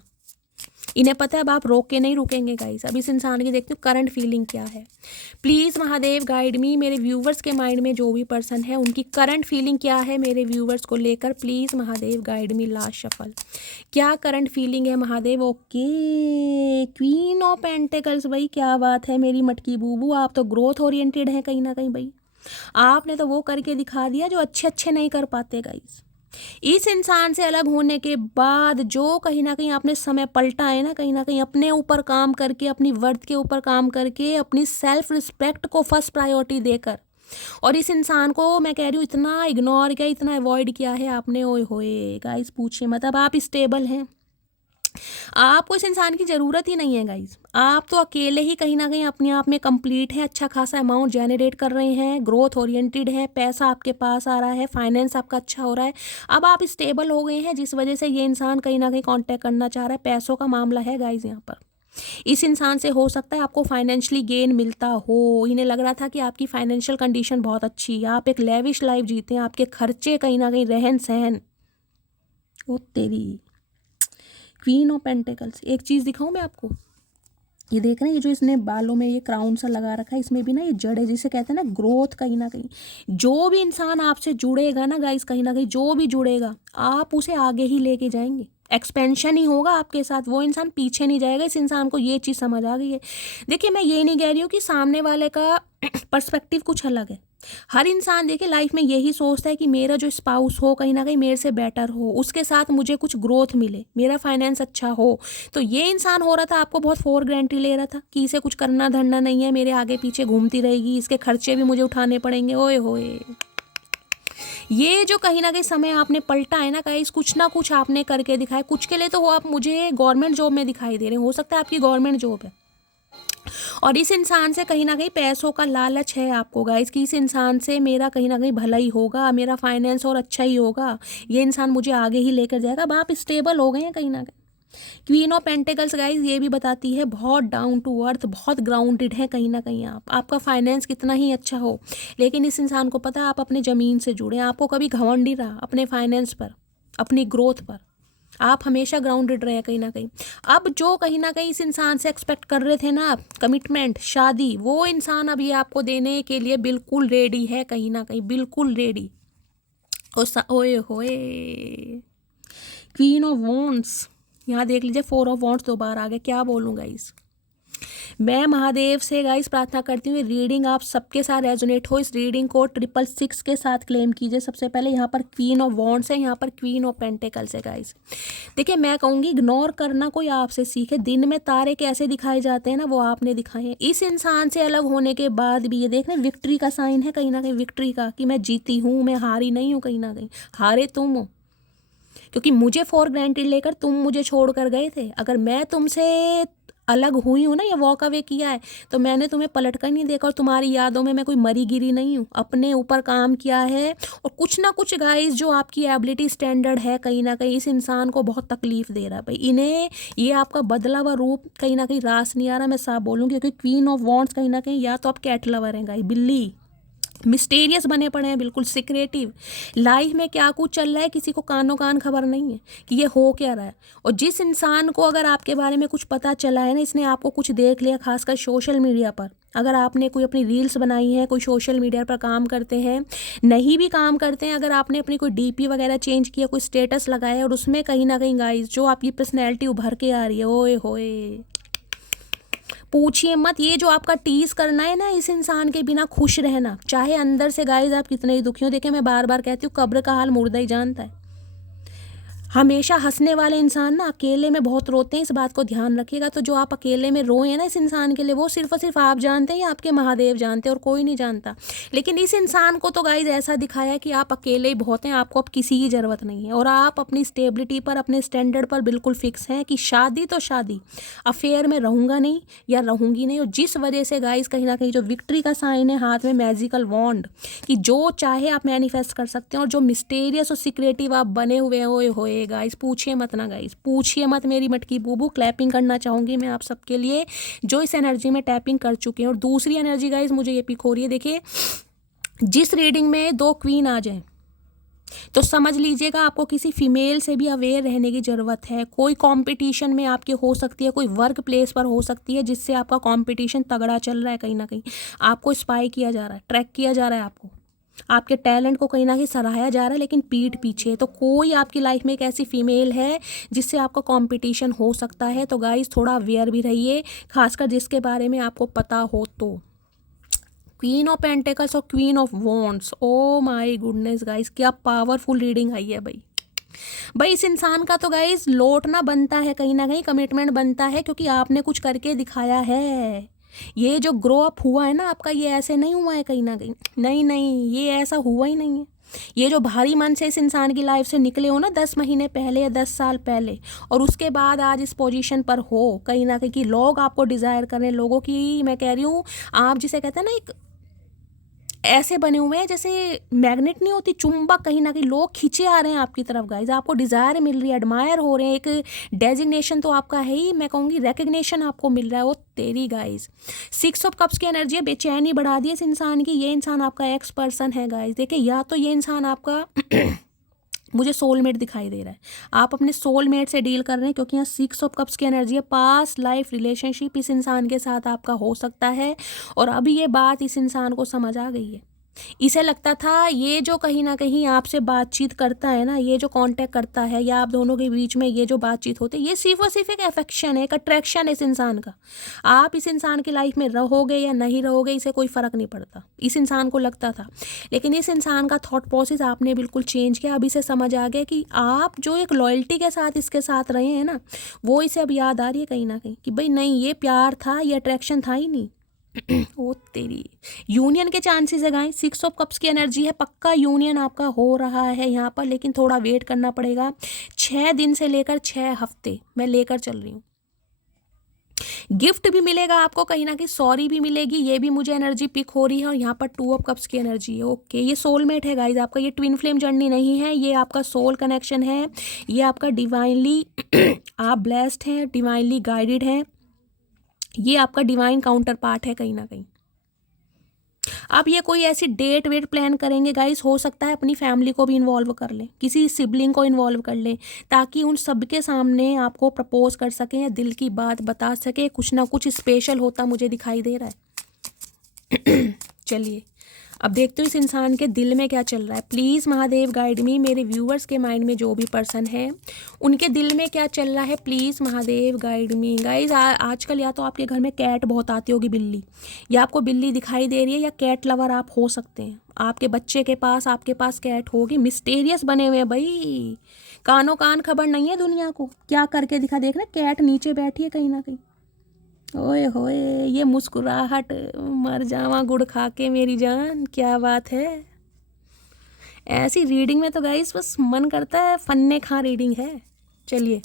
इन्हें पता है अब आप रोक के नहीं रुकेंगे गाइस। अब इस इंसान की देखते हो करंट फीलिंग क्या है। प्लीज़ महादेव गाइड मी, मेरे व्यूवर्स के माइंड में जो भी पर्सन है उनकी करंट फीलिंग क्या है मेरे व्यूवर्स को लेकर, please Mahadev guide me. Last shuffle, क्या करंट फीलिंग है Mahadev? Okay, queen of pentacles, भाई क्या बात है मेरी मटकी बूबू, आप तो ग्रोथ ओरिएंटेड हैं कहीं ना कहीं भाई। आपने तो वो करके दिखा दिया जो अच्छे अच्छे नहीं कर पाते गाइस। इस इंसान से अलग होने के बाद जो कहीं ना कहीं आपने समय पलटा है ना, कहीं ना कहीं अपने ऊपर काम करके, अपनी वर्थ के ऊपर काम करके, अपनी सेल्फ रिस्पेक्ट को फर्स्ट प्रायोरिटी देकर, और इस इंसान को मैं कह रही हूँ इतना इग्नोर किया, इतना अवॉइड किया है आपने। ओए होए गाइस पूछिए मत, अब आप स्टेबल हैं, आपको इस इंसान की ज़रूरत ही नहीं है गाइज। आप तो अकेले ही कहीं ना कहीं अपने आप में कंप्लीट है, अच्छा खासा अमाउंट जनरेट कर रहे हैं, ग्रोथ ओरिएंटेड है, पैसा आपके पास आ रहा है, फाइनेंस आपका अच्छा हो रहा है। अब आप स्टेबल हो गए हैं, जिस वजह से ये इंसान कहीं ना कहीं कांटेक्ट करना चाह रहा है। पैसों का मामला है गाइज यहाँ पर, इस इंसान से हो सकता है आपको फाइनेंशियली गेन मिलता हो। इन्हें लग रहा था कि आपकी फाइनेंशियल कंडीशन बहुत अच्छी है, आप एक लेविश लाइफ जीते हैं, आपके खर्चे कहीं ना कहीं रहन सहन। ओ तेरी क्वीन ऑफ पेंटिकल्स। एक चीज़ दिखाऊं मैं आपको, ये देख रहे हैं, ये जो इसने बालों में ये क्राउन सा लगा रखा है, इसमें भी ना ये जड़ है, जिसे कहते हैं ना ग्रोथ। कहीं ना कहीं जो भी इंसान आपसे जुड़ेगा ना गाइस, कहीं ना कहीं जो भी जुड़ेगा आप उसे आगे ही लेके जाएंगे, एक्सपेंशन ही होगा आपके साथ, वो इंसान पीछे नहीं जाएगा। इस इंसान को ये चीज़ समझ आ गई है। देखिए मैं ये नहीं कह रही हूँ कि सामने वाले का पर्सपेक्टिव कुछ अलग है। हर इंसान देखिए लाइफ में यही सोचता है कि मेरा जो स्पाउस हो कहीं ना कहीं मेरे से बेटर हो, उसके साथ मुझे कुछ ग्रोथ मिले, मेरा फाइनेंस अच्छा हो। तो ये इंसान हो रहा था आपको बहुत फॉर ग्रांटेड ले रहा था कि इसे कुछ करना धरना नहीं है, मेरे आगे पीछे घूमती रहेगी, इसके खर्चे भी मुझे उठाने पड़ेंगे। ओए होए, ये जो कहीं ना कहीं समय आपने पलटा है ना गाइस, कुछ ना कुछ आपने करके दिखाया। कुछ के लिए तो वो आप मुझे गवर्नमेंट जॉब में दिखाई दे रहे हैं, हो सकता है आपकी गवर्नमेंट जॉब है, और इस इंसान से कहीं ना कहीं पैसों का लालच है आपको गाइस, कि इस इंसान से मेरा कहीं ना कहीं भला ही होगा, मेरा फाइनेंस और अच्छा ही होगा, ये इंसान मुझे आगे ही लेकर जाएगा। अब आप स्टेबल हो गए हैं कहीं ना कहीं। क्वीन ऑफ पेंटिकल्स गाइस ये भी बताती है बहुत डाउन टू अर्थ, बहुत ग्राउंडेड है कहीं ना कहीं आप। आपका फाइनेंस कितना ही अच्छा हो, लेकिन इस इंसान को पता है आप अपने ज़मीन से जुड़े, आपको कभी घमंड नहीं रहा अपने फाइनेंस पर, अपनी ग्रोथ पर। आप हमेशा ग्राउंडेड रहे कहीं ना कहीं। अब जो कहीं ना कहीं इस इंसान से एक्सपेक्ट कर रहे थे ना आप, कमिटमेंट, शादी, वो इंसान अभी आपको देने के लिए बिल्कुल रेडी है कहीं ना कहीं, बिल्कुल रेडी। ओए होए, क्वीन ऑफ वॉन्ड्स, यहाँ देख लीजिए 4 ऑफ वॉन्ड्स दोबारा आ गया। क्या बोलूँ गाइस, मैं महादेव से गाइस प्रार्थना करती हूँ रीडिंग आप सबके साथ रेजोनेट हो। इस रीडिंग को 666 के साथ क्लेम कीजिए। सबसे पहले यहाँ पर क्वीन ऑफ वॉन्ड्स है, यहाँ पर क्वीन ऑफ पेंटिकल्स है गाइस। देखिए मैं कहूँगी इग्नोर करना कोई आपसे सीखे। दिन में तारे कैसे दिखाए जाते हैं ना, वो आपने दिखाए हैं। इस इंसान से अलग होने के बाद भी ये देख रहे हैं विक्ट्री का साइन है कहीं ना कहीं, विक्ट्री का, कि मैं जीती हूँ, मैं हारी नहीं हूँ कहीं ना कहीं। हारे तुम हो, क्योंकि मुझे फॉर ग्रांटेड लेकर तुम मुझे छोड़ कर गए थे। अगर मैं तुमसे अलग हुई हूँ ना, या वॉक अवे किया है, तो मैंने तुम्हें पलट कर नहीं देखा, और तुम्हारी यादों में मैं कोई मरी गिरी नहीं हूँ, अपने ऊपर काम किया है। और कुछ ना कुछ गाइस जो आपकी एबिलिटी स्टैंडर्ड है कहीं ना कहीं इस इंसान को बहुत तकलीफ दे रहा है भाई। इन्हें ये आपका बदला हुआ रूप कहीं ना कहीं रास नहीं आ रहा, मैं साफ बोलूँ, क्योंकि क्वीन ऑफ वॉन्ड्स कहीं ना कहीं या तो आप कैट लवर हैं गाइस, बिल्ली, मिस्टीरियस बने पड़े हैं, बिल्कुल सिक्रेटिव। लाइफ में क्या कुछ चल रहा है किसी को कानों कान खबर नहीं है कि ये हो क्या रहा है। और जिस इंसान को अगर आपके बारे में कुछ पता चला है ना, इसने आपको कुछ देख लिया, खासकर सोशल मीडिया पर, अगर आपने कोई अपनी रील्स बनाई है, कोई सोशल मीडिया पर काम करते हैं, नहीं भी काम करते हैं, अगर आपने अपनी कोई डीपी वगैरह चेंज किया, कोई स्टेटस लगाया, और उसमें कहीं ना कहीं गाइस जो आपकी पर्सनैलिटी उभर के आ रही है, ओए होए, पूछिए मत। ये जो आपका टीज करना है ना, इस इंसान के बिना खुश रहना, चाहे अंदर से गाइस आप कितने ही दुखी हो। देखिए मैं बार बार कहती हूँ कब्र का हाल मुर्दा ही जानता है। हमेशा हंसने वाले इंसान ना अकेले में बहुत रोते हैं, इस बात को ध्यान रखिएगा। तो जो आप अकेले में रोए हैं ना इस इंसान के लिए, वो सिर्फ और सिर्फ आप जानते हैं या आपके महादेव जानते हैं, और कोई नहीं जानता। लेकिन इस इंसान को तो गाइज ऐसा दिखाया कि आप अकेले ही बहुत हैं, आपको अब किसी की ज़रूरत नहीं है, और आप अपनी स्टेबिलिटी पर, अपने स्टैंडर्ड पर बिल्कुल फिक्स हैं कि शादी तो शादी, अफेयर में रहूँगा नहीं या रहूँगी नहीं। और जिस वजह से गाइज कहीं ना कहीं जो विक्ट्री का साइन है हाथ में, मैजिकल वॉन्ड, कि जो चाहे आप मैनिफेस्ट कर सकते हैं, और जो मिस्टेरियस और सीक्रेटिव आप बने हुए होए गाइस, पूछिए मत ना गाइस, पूछिए मत मेरी मटकी बूबू। क्लैपिंग करना चाहूँगी मैं आप सबके लिए जो इस एनर्जी में टैपिंग कर चुके हैं। और दूसरी एनर्जी गाइस मुझे ये पिक हो रही है, देखिए जिस रीडिंग में 2 क्वीन आ जाए तो समझ लीजिएगा आपको किसी फीमेल से भी अवेयर रहने की ज़रूरत है। कोई कंपटीशन में आपके हो सकती है, कोई वर्क प्लेस पर हो सकती है, जिससे आपका कंपटीशन तगड़ा चल रहा है, कहीं ना कहीं आपको स्पाई किया जा रहा है, ट्रैक किया जा रहा है, आपको आपके टैलेंट को कहीं ना कहीं सराहाया जा रहा है, लेकिन पीठ पीछे। तो कोई आपकी लाइफ में एक ऐसी फीमेल है जिससे आपका कंपटीशन हो सकता है। तो गाइस थोड़ा अवेयर भी रहिए, खासकर जिसके बारे में आपको पता हो तो। क्वीन ऑफ पेंटिकल्स और queen of wands, O my goodness guys, क्या पावरफुल रीडिंग आई है भाई। भाई इस इंसान का तो गाइस लौटना बनता है, कहीं ना कहीं कमिटमेंट बनता है, क्योंकि आपने कुछ करके दिखाया है। ये जो ग्रो अप हुआ है ना आपका, ये ऐसे नहीं हुआ है कहीं ना कहीं, नहीं नहीं, ये ऐसा हुआ ही नहीं है। ये जो भारी मन से इस इंसान की लाइफ से निकले हो ना 10 महीने पहले या 10 साल पहले, और उसके बाद आज इस पोजीशन पर हो कहीं ना कहीं, कि लोग आपको डिज़ायर करें, लोगों की, मैं कह रही हूँ आप जिसे कहते हैं ना एक ऐसे बने हुए हैं जैसे मैग्नेट नहीं होती, चुंबक, कहीं ना कहीं लोग खींचे आ रहे हैं आपकी तरफ गाइज, आपको डिज़ायर मिल रही है, एडमायर हो रहे हैं, एक डेजिग्नेशन तो आपका है ही, मैं कहूँगी रिकग्निशन आपको मिल रहा है। वो तेरी गाइज 6 ऑफ कप्स की एनर्जी है, बेचैनी बढ़ा दी है इस इंसान की। ये इंसान आपका एक्स पर्सन है गाइज। देखिए या तो ये इंसान आपका मुझे सोलमेट दिखाई दे रहा है, आप अपने सोलमेट से डील कर रहे हैं, क्योंकि यहाँ 6 ऑफ कप्स की एनर्जी है। पास्ट लाइफ रिलेशनशिप इस इंसान के साथ आपका हो सकता है, और अभी ये बात इस इंसान को समझ आ गई है। इसे लगता था ये जो कहीं ना कहीं आपसे बातचीत करता है ना, ये जो कांटेक्ट करता है, या आप दोनों के बीच में ये जो बातचीत होती है, ये सिर्फ और सिर्फ एक अफेक्शन है, एक अट्रैक्शन है इस इंसान का। आप इस इंसान की लाइफ में रहोगे या नहीं रहोगे, इसे कोई फ़र्क नहीं पड़ता, इस इंसान को लगता था। लेकिन इस इंसान का थॉट प्रोसेस आपने बिल्कुल चेंज किया। अभी से समझ आ गया कि आप जो एक लॉयल्टी के साथ इसके साथ रहे हैं ना, वो इसे अब याद आ रही है कहीं ना कहीं कि भाई नहीं, ये प्यार था, ये अट्रैक्शन था ही नहीं। ओ तेरी, यूनियन के चांसेस है गाइस। 6 ऑफ कप्स की एनर्जी है, पक्का यूनियन आपका हो रहा है यहाँ पर, लेकिन थोड़ा वेट करना पड़ेगा। 6 दिन से लेकर 6 हफ्ते मैं लेकर चल रही हूँ। गिफ्ट भी मिलेगा आपको कहीं ना कहीं, सॉरी भी मिलेगी, ये भी मुझे एनर्जी पिक हो रही है। और यहाँ पर 2 ऑफ कप्स की एनर्जी है। ओके, ये सोलमेट है गाइज आपका, ये ट्विन फ्लेम जर्नी नहीं है, ये आपका सोल कनेक्शन है, ये आपका डिवाइनली आप ब्लेस्ड हैं, डिवाइनली गाइडेड हैं, ये आपका डिवाइन काउंटर पार्ट है कहीं ना कहीं। अब ये कोई ऐसी डेट वेट प्लान करेंगे गाइस, हो सकता है अपनी फैमिली को भी इन्वॉल्व कर लें, किसी सिबलिंग को इन्वॉल्व कर लें, ताकि उन सबके सामने आपको प्रपोज कर सकें या दिल की बात बता सके। कुछ ना कुछ स्पेशल होता मुझे दिखाई दे रहा है। चलिए अब देखते हो इस इंसान के दिल में क्या चल रहा है। प्लीज़ महादेव गाइड मी, मेरे व्यूअर्स के माइंड में जो भी पर्सन है उनके दिल में क्या चल रहा है, please Mahadev guide me. Guys आजकल या तो आपके घर में कैट बहुत आती होगी, बिल्ली, या आपको बिल्ली दिखाई दे रही है, या कैट लवर आप हो सकते हैं। आपके बच्चे के पास, आपके पास कैट होगी। मिस्टीरियस बने हुए हैं भाई, कानों कान खबर नहीं है दुनिया को, क्या करके दिखा। देख रहे कैट नीचे बैठी है कहीं ना कहीं। ओए होए, ये मुस्कुराहट, मर जावा गुड़ खा के मेरी जान, क्या बात है। ऐसी रीडिंग में तो गाइस बस मन करता है फन्ने खा रीडिंग है। चलिए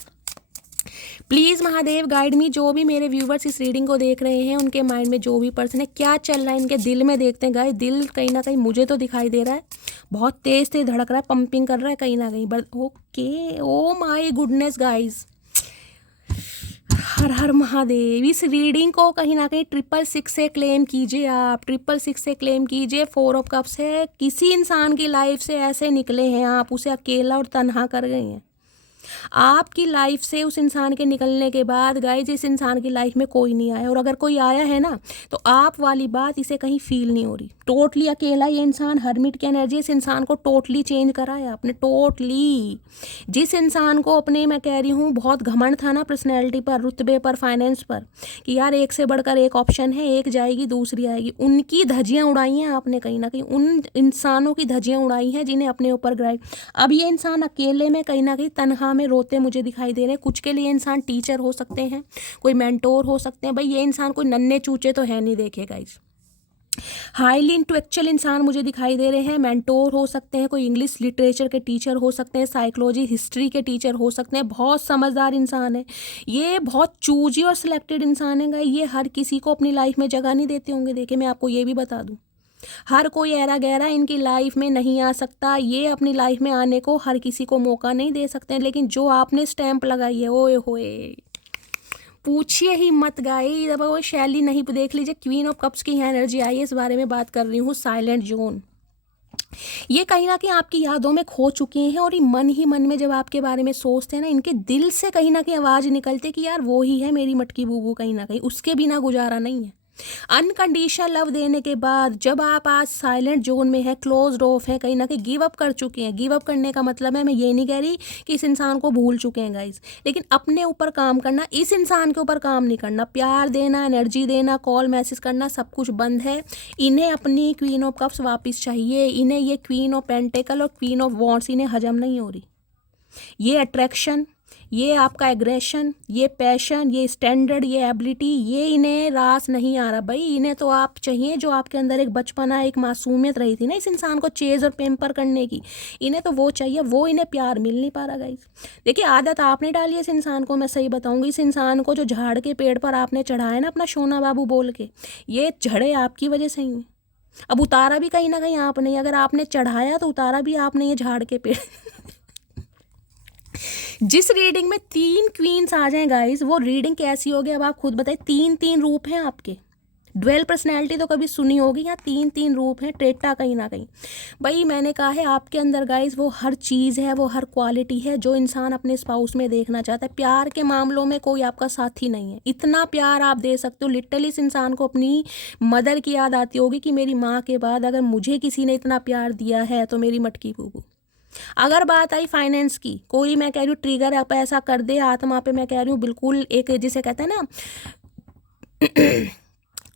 प्लीज़ महादेव गाइड मी, जो भी मेरे व्यूवर्स इस रीडिंग को देख रहे हैं उनके माइंड में जो भी पर्सन है, क्या चल रहा है इनके दिल में, देखते हैं गाइस। दिल कहीं ना कहीं मुझे तो दिखाई दे रहा है बहुत तेज तेज धड़क रहा है, पंपिंग कर रहा है कहीं ना कहीं। But okay, oh my goodness guys, हर हर महादेव। इस रीडिंग को कहीं ना कहीं 666 से क्लेम कीजिए, आप 666 से क्लेम कीजिए। 4 ऑफ कप्स है, किसी इंसान की लाइफ से ऐसे निकले हैं आप, उसे अकेला और तन्हा कर गए हैं। आपकी लाइफ से उस इंसान के निकलने के बाद गाइज इस इंसान की लाइफ में कोई नहीं आया, और अगर कोई आया है ना तो आप वाली बात इसे कहीं फील नहीं हो रही। टोटली अकेला ये इंसान, हर्मिट की एनर्जी इस इंसान को टोटली चेंज करा है आपने, टोटली। जिस इंसान को अपने, मैं कह रही हूँ, बहुत घमंड था ना पर्सनैलिटी पर, रुतबे पर, फाइनेंस पर, कि यार एक से बढ़कर एक ऑप्शन है, एक जाएगी दूसरी आएगी, उनकी धज्जियाँ उड़ाई हैं आपने कहीं ना कहीं। उन इंसानों की धज्जियाँ उड़ाई हैं जिन्हें अपने ऊपर गिराई। अब ये इंसान अकेले में कहीं ना कहीं तनहा में रोते मुझे दिखाई दे रहे हैं। कुछ के लिए इंसान टीचर हो सकते हैं, कोई मेंटोर हो सकते हैं। भाई ये इंसान कोई नन्हे चूचे तो है नहीं, देखे गाइस। हाईली इंटेलेक्चुअल इंसान मुझे दिखाई दे रहे हैं, मेंटोर हो सकते हैं, कोई इंग्लिश लिटरेचर के टीचर हो सकते हैं, साइकोलॉजी हिस्ट्री के टीचर हो सकते हैं। बहुत समझदार इंसान है ये, बहुत चूजी और सिलेक्टेड इंसान है। ये हर किसी को अपनी लाइफ में जगह नहीं देते होंगे। देखिए मैं आपको ये भी बता दूं, हर कोई ऐरा गहरा इनकी लाइफ में नहीं आ सकता, ये अपनी लाइफ में आने को हर किसी को मौका नहीं दे सकते। लेकिन जो आपने स्टैंप लगाई है, ओए होए, पूछिए ही मत गाइस। अब वो शैली नहीं, देख लीजिए क्वीन ऑफ कप्स की एनर्जी आई है, इस बारे में बात कर रही हूँ। साइलेंट जोन, ये कहीं ना कहीं आपकी यादों में खो चुके हैं, और ये मन ही मन में जब आपके बारे में सोचते हैं ना, इनके दिल से कहीं ना कहीं आवाज़ निकलती कि यार वो ही है मेरी मटकी बूबू, कहीं ना कहीं उसके बिना गुजारा नहीं है। अनकंडीशनल लव देने के बाद जब आप आज साइलेंट जोन में है, क्लोज्ड ऑफ है, कहीं ना कहीं गिव अप कर चुके हैं। गिव अप करने का मतलब है, मैं ये नहीं कह रही कि इस इंसान को भूल चुके हैं गाइज, लेकिन अपने ऊपर काम करना, इस इंसान के ऊपर काम नहीं करना। प्यार देना, एनर्जी देना, कॉल मैसेज करना, सब कुछ बंद है। इन्हें अपनी क्वीन ऑफ कप्स वापस चाहिए। इन्हें ये क्वीन ऑफ पेंटिकल और क्वीन ऑफ वॉन्ड्स इन्हें हजम नहीं हो रही। ये अट्रैक्शन, ये आपका एग्रेशन, ये पैशन, ये स्टैंडर्ड, ये एबिलिटी, ये इन्हें रास नहीं आ रहा। भाई इन्हें तो आप चाहिए जो आपके अंदर एक बचपना, एक मासूमियत रही थी ना इस इंसान को चेज और पेम्पर करने की, इन्हें तो वो चाहिए, वो इन्हें प्यार मिल नहीं पा रहा गाइस। देखिए आदत आपने डाली है इस इंसान को, मैं सही बताऊंगी, इस इंसान को जो झाड़ के पेड़ पर आपने चढ़ाया ना अपना सोना बाबू बोल के, ये झड़े आपकी वजह से ही। अब उतारा भी कहीं ना कहीं आपने, अगर आपने चढ़ाया तो उतारा भी आपने, ये झाड़ के पेड़। जिस रीडिंग में 3 क्वींस आ जाएं गाइस, वो रीडिंग कैसी होगी अब आप खुद बताइए। 3 रूप हैं आपके। ड्वेल पर्सनैलिटी तो कभी सुनी होगी, यहाँ 3 रूप हैं, ट्रेटा कहीं ना कहीं। भाई मैंने कहा है आपके अंदर गाइस वो हर चीज़ है, वो हर क्वालिटी है जो इंसान अपने स्पाउस में देखना चाहता है। प्यार के मामलों में कोई आपका साथी नहीं है, इतना प्यार आप दे सकते हो। लिटरली इस इंसान को अपनी मदर की याद आती होगी कि मेरी माँ के बाद अगर मुझे किसी ने इतना प्यार दिया है तो मेरी मटकी बूबू। अगर बात आई फाइनेंस की, कोई मैं कह रही हूँ ट्रिगर आप ऐसा कर दे आत्मा पे, मैं कह रही हूँ बिल्कुल एक जिसे कहते हैं ना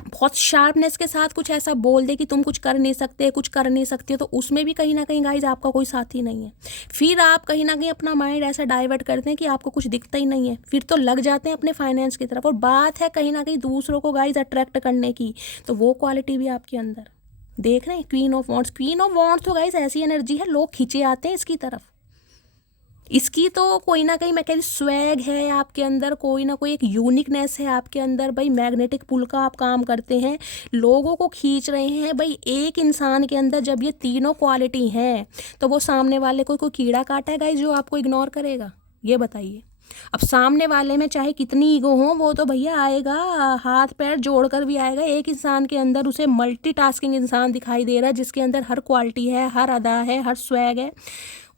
बहुत शार्पनेस के साथ कुछ ऐसा बोल दे कि तुम कुछ कर नहीं सकते, कुछ कर नहीं सकते, तो उसमें भी कहीं ना कहीं गाइज आपका कोई साथी नहीं है। फिर आप कहीं ना कहीं अपना माइंड ऐसा डाइवर्ट करते हैं कि आपको कुछ दिखता ही नहीं है, फिर तो लग जाते हैं अपने फाइनेंस की तरफ। और बात है कहीं ना कहीं दूसरों को गाइज अट्रैक्ट करने की, तो वो क्वालिटी भी आपके अंदर देख रहे हैं। Queen of wants, queen of wants तो गाइज ऐसी एनर्जी है, लोग खींचे आते हैं इसकी तरफ। इसकी तो कोई ना कहीं मैं कह रही स्वैग है आपके अंदर, कोई ना कोई एक यूनिकनेस है आपके अंदर। भाई मैग्नेटिक पुल का आप काम करते हैं, लोगों को खींच रहे हैं। भाई एक इंसान के अंदर जब ये तीनों क्वालिटी हैं तो वो सामने वाले को कोई कीड़ा काटा है गाइस जो आपको इग्नोर करेगा, ये बताइए। अब सामने वाले में चाहे कितनी ईगो हो, वो तो भैया आएगा, हाथ पैर जोड़कर भी आएगा। एक इंसान के अंदर उसे मल्टीटास्किंग इंसान दिखाई दे रहा है, जिसके अंदर हर क्वालिटी है, हर अदा है, हर स्वैग है।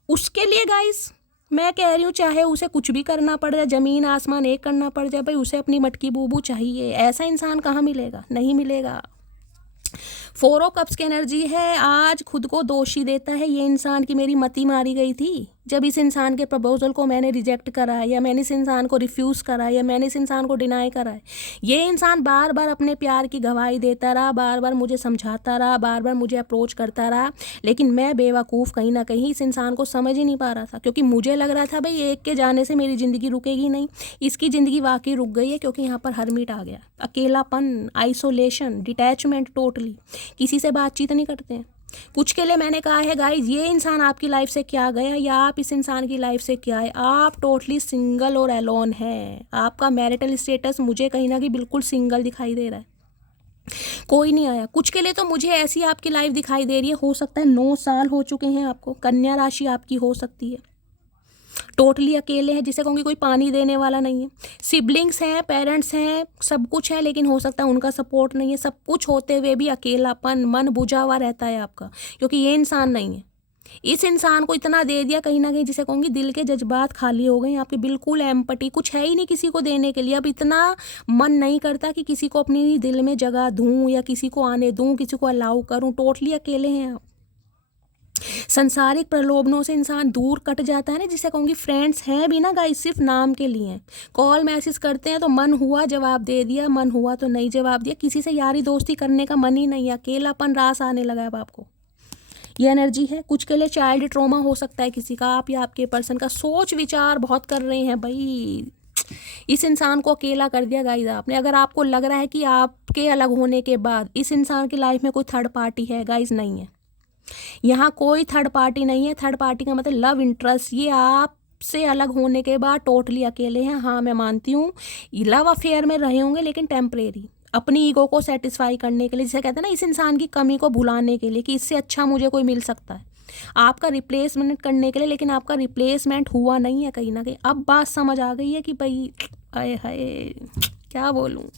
उसके लिए गाइस मैं कह रही हूँ चाहे उसे कुछ भी करना पड़ जाए, ज़मीन आसमान एक करना पड़ जाए, भाई उसे अपनी मटकी बूबू चाहिए। ऐसा इंसान कहाँ मिलेगा, नहीं मिलेगा। 4 ऑफ कप्स की एनर्जी है, आज खुद को दोषी देता है ये इंसान की मेरी मती मारी गई थी जब इस इंसान के प्रपोजल को मैंने रिजेक्ट करा है, या मैंने इस इंसान को रिफ्यूज़ करा है, या मैंने इस इंसान को डिनाई करा है। ये इंसान बार बार अपने प्यार की गवाही देता रहा, बार बार मुझे समझाता रहा, बार बार मुझे अप्रोच करता रहा, लेकिन मैं बेवकूफ़ कहीं ना कहीं इस इंसान को समझ ही नहीं पा रहा था, क्योंकि मुझे लग रहा था भाई एक के जाने से मेरी ज़िंदगी रुकेगी नहीं। इसकी ज़िंदगी वाकई रुक गई है, क्योंकि यहाँ पर हरमिट आ गया। अकेलापन, आइसोलेशन, डिटैचमेंट, टोटली किसी से बातचीत नहीं करते हैं। कुछ के लिए मैंने कहा है गाइज ये इंसान आपकी लाइफ से क्या गया, या आप इस इंसान की लाइफ से क्या है। आप टोटली सिंगल और एलोन है। आपका मैरिटल स्टेटस मुझे कहीं ना कहीं बिल्कुल सिंगल दिखाई दे रहा है, कोई नहीं आया। कुछ के लिए तो मुझे ऐसी आपकी लाइफ दिखाई दे रही है, हो सकता है 9 साल हो चुके हैं आपको, कन्या राशि आपकी हो सकती है, टोटली अकेले हैं, जिसे कहूँगी कोई पानी देने वाला नहीं है। सिबलिंग्स हैं, पेरेंट्स हैं, सब कुछ है, लेकिन हो सकता है उनका सपोर्ट नहीं है। सब कुछ होते हुए भी अकेलापन, मन बुझा हुआ रहता है आपका, क्योंकि ये इंसान नहीं है। इस इंसान को इतना दे दिया कहीं ना कहीं, जिसे कहूँगी दिल के जज्बात खाली हो गए आपके, बिल्कुल एम्पटी कुछ है ही नहीं किसी को देने के लिए। अब इतना मन नहीं करता कि किसी को अपनी दिल में जगह दूँ, या किसी को आने दूँ, किसी को अलाउ करूँ। टोटली अकेले हैं आप। संसारिक प्रलोभनों से इंसान दूर कट जाता है ना, जिसे कहूँगी फ्रेंड्स हैं भी ना गाइस, सिर्फ नाम के लिए। कॉल मैसेज करते हैं तो मन हुआ जवाब दे दिया, मन हुआ तो नहीं जवाब दिया। किसी से यारी दोस्ती करने का मन ही नहीं है, अकेलापन रास आने लगा है अब आपको, ये एनर्जी है। कुछ के लिए चाइल्ड ट्रॉमा हो सकता है किसी का, आप या आपके पर्सन का। सोच विचार बहुत कर रहे हैं भाई, इस इंसान को अकेला कर दिया गाइस आपने। अगर आपको लग रहा है कि आपके अलग होने के बाद इस इंसान की लाइफ में कोई थर्ड पार्टी है, गाइस नहीं है, यहाँ कोई थर्ड पार्टी नहीं है। थर्ड पार्टी का मतलब लव इंटरेस्ट, ये आप से अलग होने के बाद टोटली अकेले हैं। हाँ मैं मानती हूँ लव अफेयर में रहे होंगे, लेकिन टेम्परेरी, अपनी ईगो को सेटिस्फाई करने के लिए, जिसे कहते हैं ना इस इंसान की कमी को भुलाने के लिए कि इससे अच्छा मुझे कोई मिल सकता है, आपका रिप्लेसमेंट करने के लिए। लेकिन आपका रिप्लेसमेंट हुआ नहीं है कहीं ना कहीं। अब बात समझ आ गई है कि भाई आए हाय क्या बोलूँ।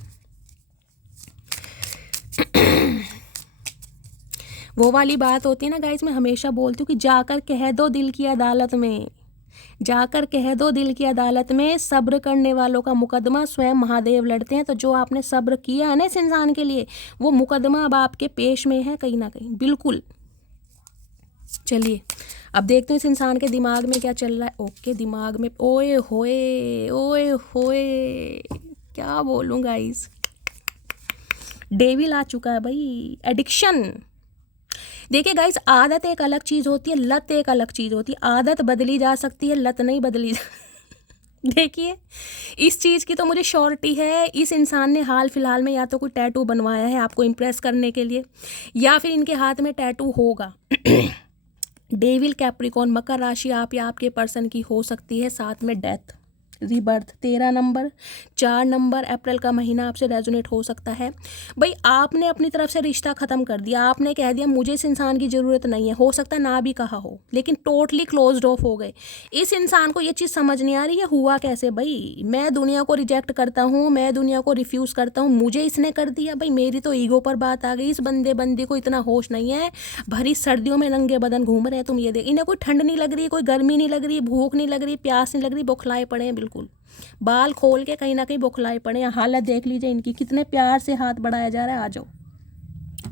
वो वाली बात होती है ना गाइज, मैं हमेशा बोलती हूँ कि जाकर कह दो दिल की अदालत में, जाकर कह दो दिल की अदालत में, सब्र करने वालों का मुकदमा स्वयं महादेव लड़ते हैं। तो जो आपने सब्र किया है ना इस इंसान के लिए, वो मुकदमा अब आपके पेश में है कहीं ना कहीं, बिल्कुल। चलिए अब देखते हैं इस इंसान के दिमाग में क्या चल रहा है। ओके दिमाग में ओए होए क्या बोलूँ गाइज, डेविल आ चुका है भाई। एडिक्शन, देखिए गाइस आदत एक अलग चीज़ होती है, लत एक अलग चीज़ होती है। आदत बदली जा सकती है, लत नहीं बदली देखिए इस चीज़ की तो मुझे श्योरिटी है, इस इंसान ने हाल फिलहाल में या तो कोई टैटू बनवाया है आपको इम्प्रेस करने के लिए, या फिर इनके हाथ में टैटू होगा। डेविल, कैप्रिकॉर्न, मकर राशि आप या आपके पर्सन की हो सकती है, साथ में डेथ रीबर्थ। 13 नंबर, 4 नंबर, अप्रैल का महीना आपसे रेजोनेट हो सकता है। भाई आपने अपनी तरफ से रिश्ता ख़त्म कर दिया, आपने कह दिया मुझे इस इंसान की ज़रूरत नहीं है, हो सकता है ना भी कहा हो, लेकिन टोटली क्लोज्ड ऑफ हो गए। इस इंसान को ये चीज़ समझ नहीं आ रही है हुआ कैसे। भाई मैं दुनिया को रिजेक्ट करता हूँ, मैं दुनिया को रिफ्यूज़ करता हूँ, मुझे इसने कर दिया। भाई मेरी तो ईगो पर बात आ गई। इस बंदी को इतना होश नहीं है, भरी सर्दियों में नंगे बदन घूम रहे हैं। तुम ये देख, इन्हें कोई ठंड नहीं लग रही, कोई गर्मी नहीं लग रही, भूख नहीं लग रही, प्यास नहीं लग रही, बौखलाए पड़े हैं बिल्कुल, बाल खोल के कहीं ना कहीं बौखलाए पड़े हैं। हालत देख लीजिए इनकी, कितने प्यार से हाथ बढ़ाया जा रहा है, आ जाओ।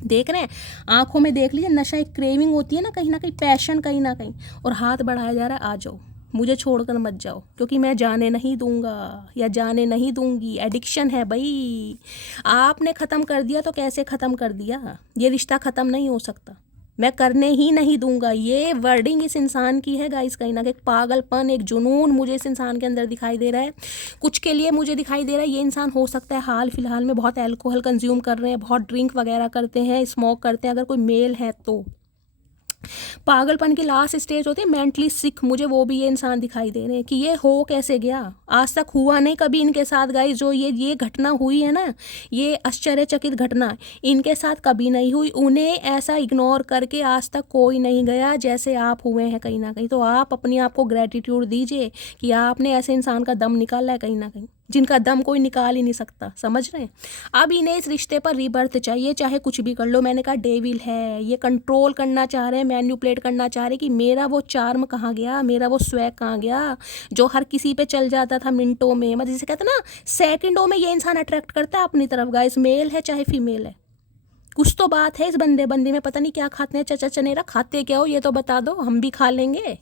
देख रहे हैं, आंखों में देख लीजिए, नशा एक क्रेविंग होती है ना कहीं पैशन कहीं ना कहीं, और हाथ बढ़ाया जा रहा है, आ जाओ, मुझे छोड़कर मत जाओ, क्योंकि मैं जाने नहीं दूंगा या जाने नहीं दूंगी। एडिक्शन है भाई, आपने ख़त्म कर दिया तो कैसे ख़त्म कर दिया, ये रिश्ता ख़त्म नहीं हो सकता, मैं करने ही नहीं दूंगा। ये वर्डिंग इस इंसान की है गाइस, कहीं ना कहीं पागलपन, एक जुनून मुझे इस इंसान के अंदर दिखाई दे रहा है। कुछ के लिए मुझे दिखाई दे रहा है ये इंसान हो सकता है हाल फिलहाल में बहुत अल्कोहल कंज्यूम कर रहे हैं, बहुत ड्रिंक वगैरह करते हैं, स्मोक करते हैं, अगर कोई मेल है तो। पागलपन की लास्ट स्टेज होती है मेंटली सिक, मुझे वो भी ये इंसान दिखाई दे रहे हैं कि ये हो कैसे गया। आज तक हुआ नहीं कभी इनके साथ गाइस, जो ये घटना हुई है ना, ये आश्चर्यचकित घटना इनके साथ कभी नहीं हुई। उन्हें ऐसा इग्नोर करके आज तक कोई नहीं गया जैसे आप हुए हैं कहीं ना कहीं। तो आप अपने आप को ग्रेटिट्यूड दीजिए कि आपने ऐसे इंसान का दम निकाला है कहीं ना कहीं, जिनका दम कोई निकाल ही नहीं सकता, समझ रहे हैं। अब इन्हें इस रिश्ते पर रीबर्थ चाहिए, चाहे कुछ भी कर लो। मैंने कहा डेविल है, ये कंट्रोल करना चाह रहे हैं, मैन्युपुलेट करना चाह रहे हैं कि मेरा वो चार्म कहाँ गया, मेरा वो स्वैग कहाँ गया, जो हर किसी पे चल जाता था मिनटों में, मतलब जिसे कहते हैं ना सेकंडों में ये इंसान अट्रैक्ट करता है अपनी तरफ। गाइस मेल है चाहे फीमेल है, कुछ तो बात है इस बंदी में, पता नहीं क्या खाते हैं, चचा चनेरा खाते क्या हो ये तो बता दो, हम भी खा लेंगे।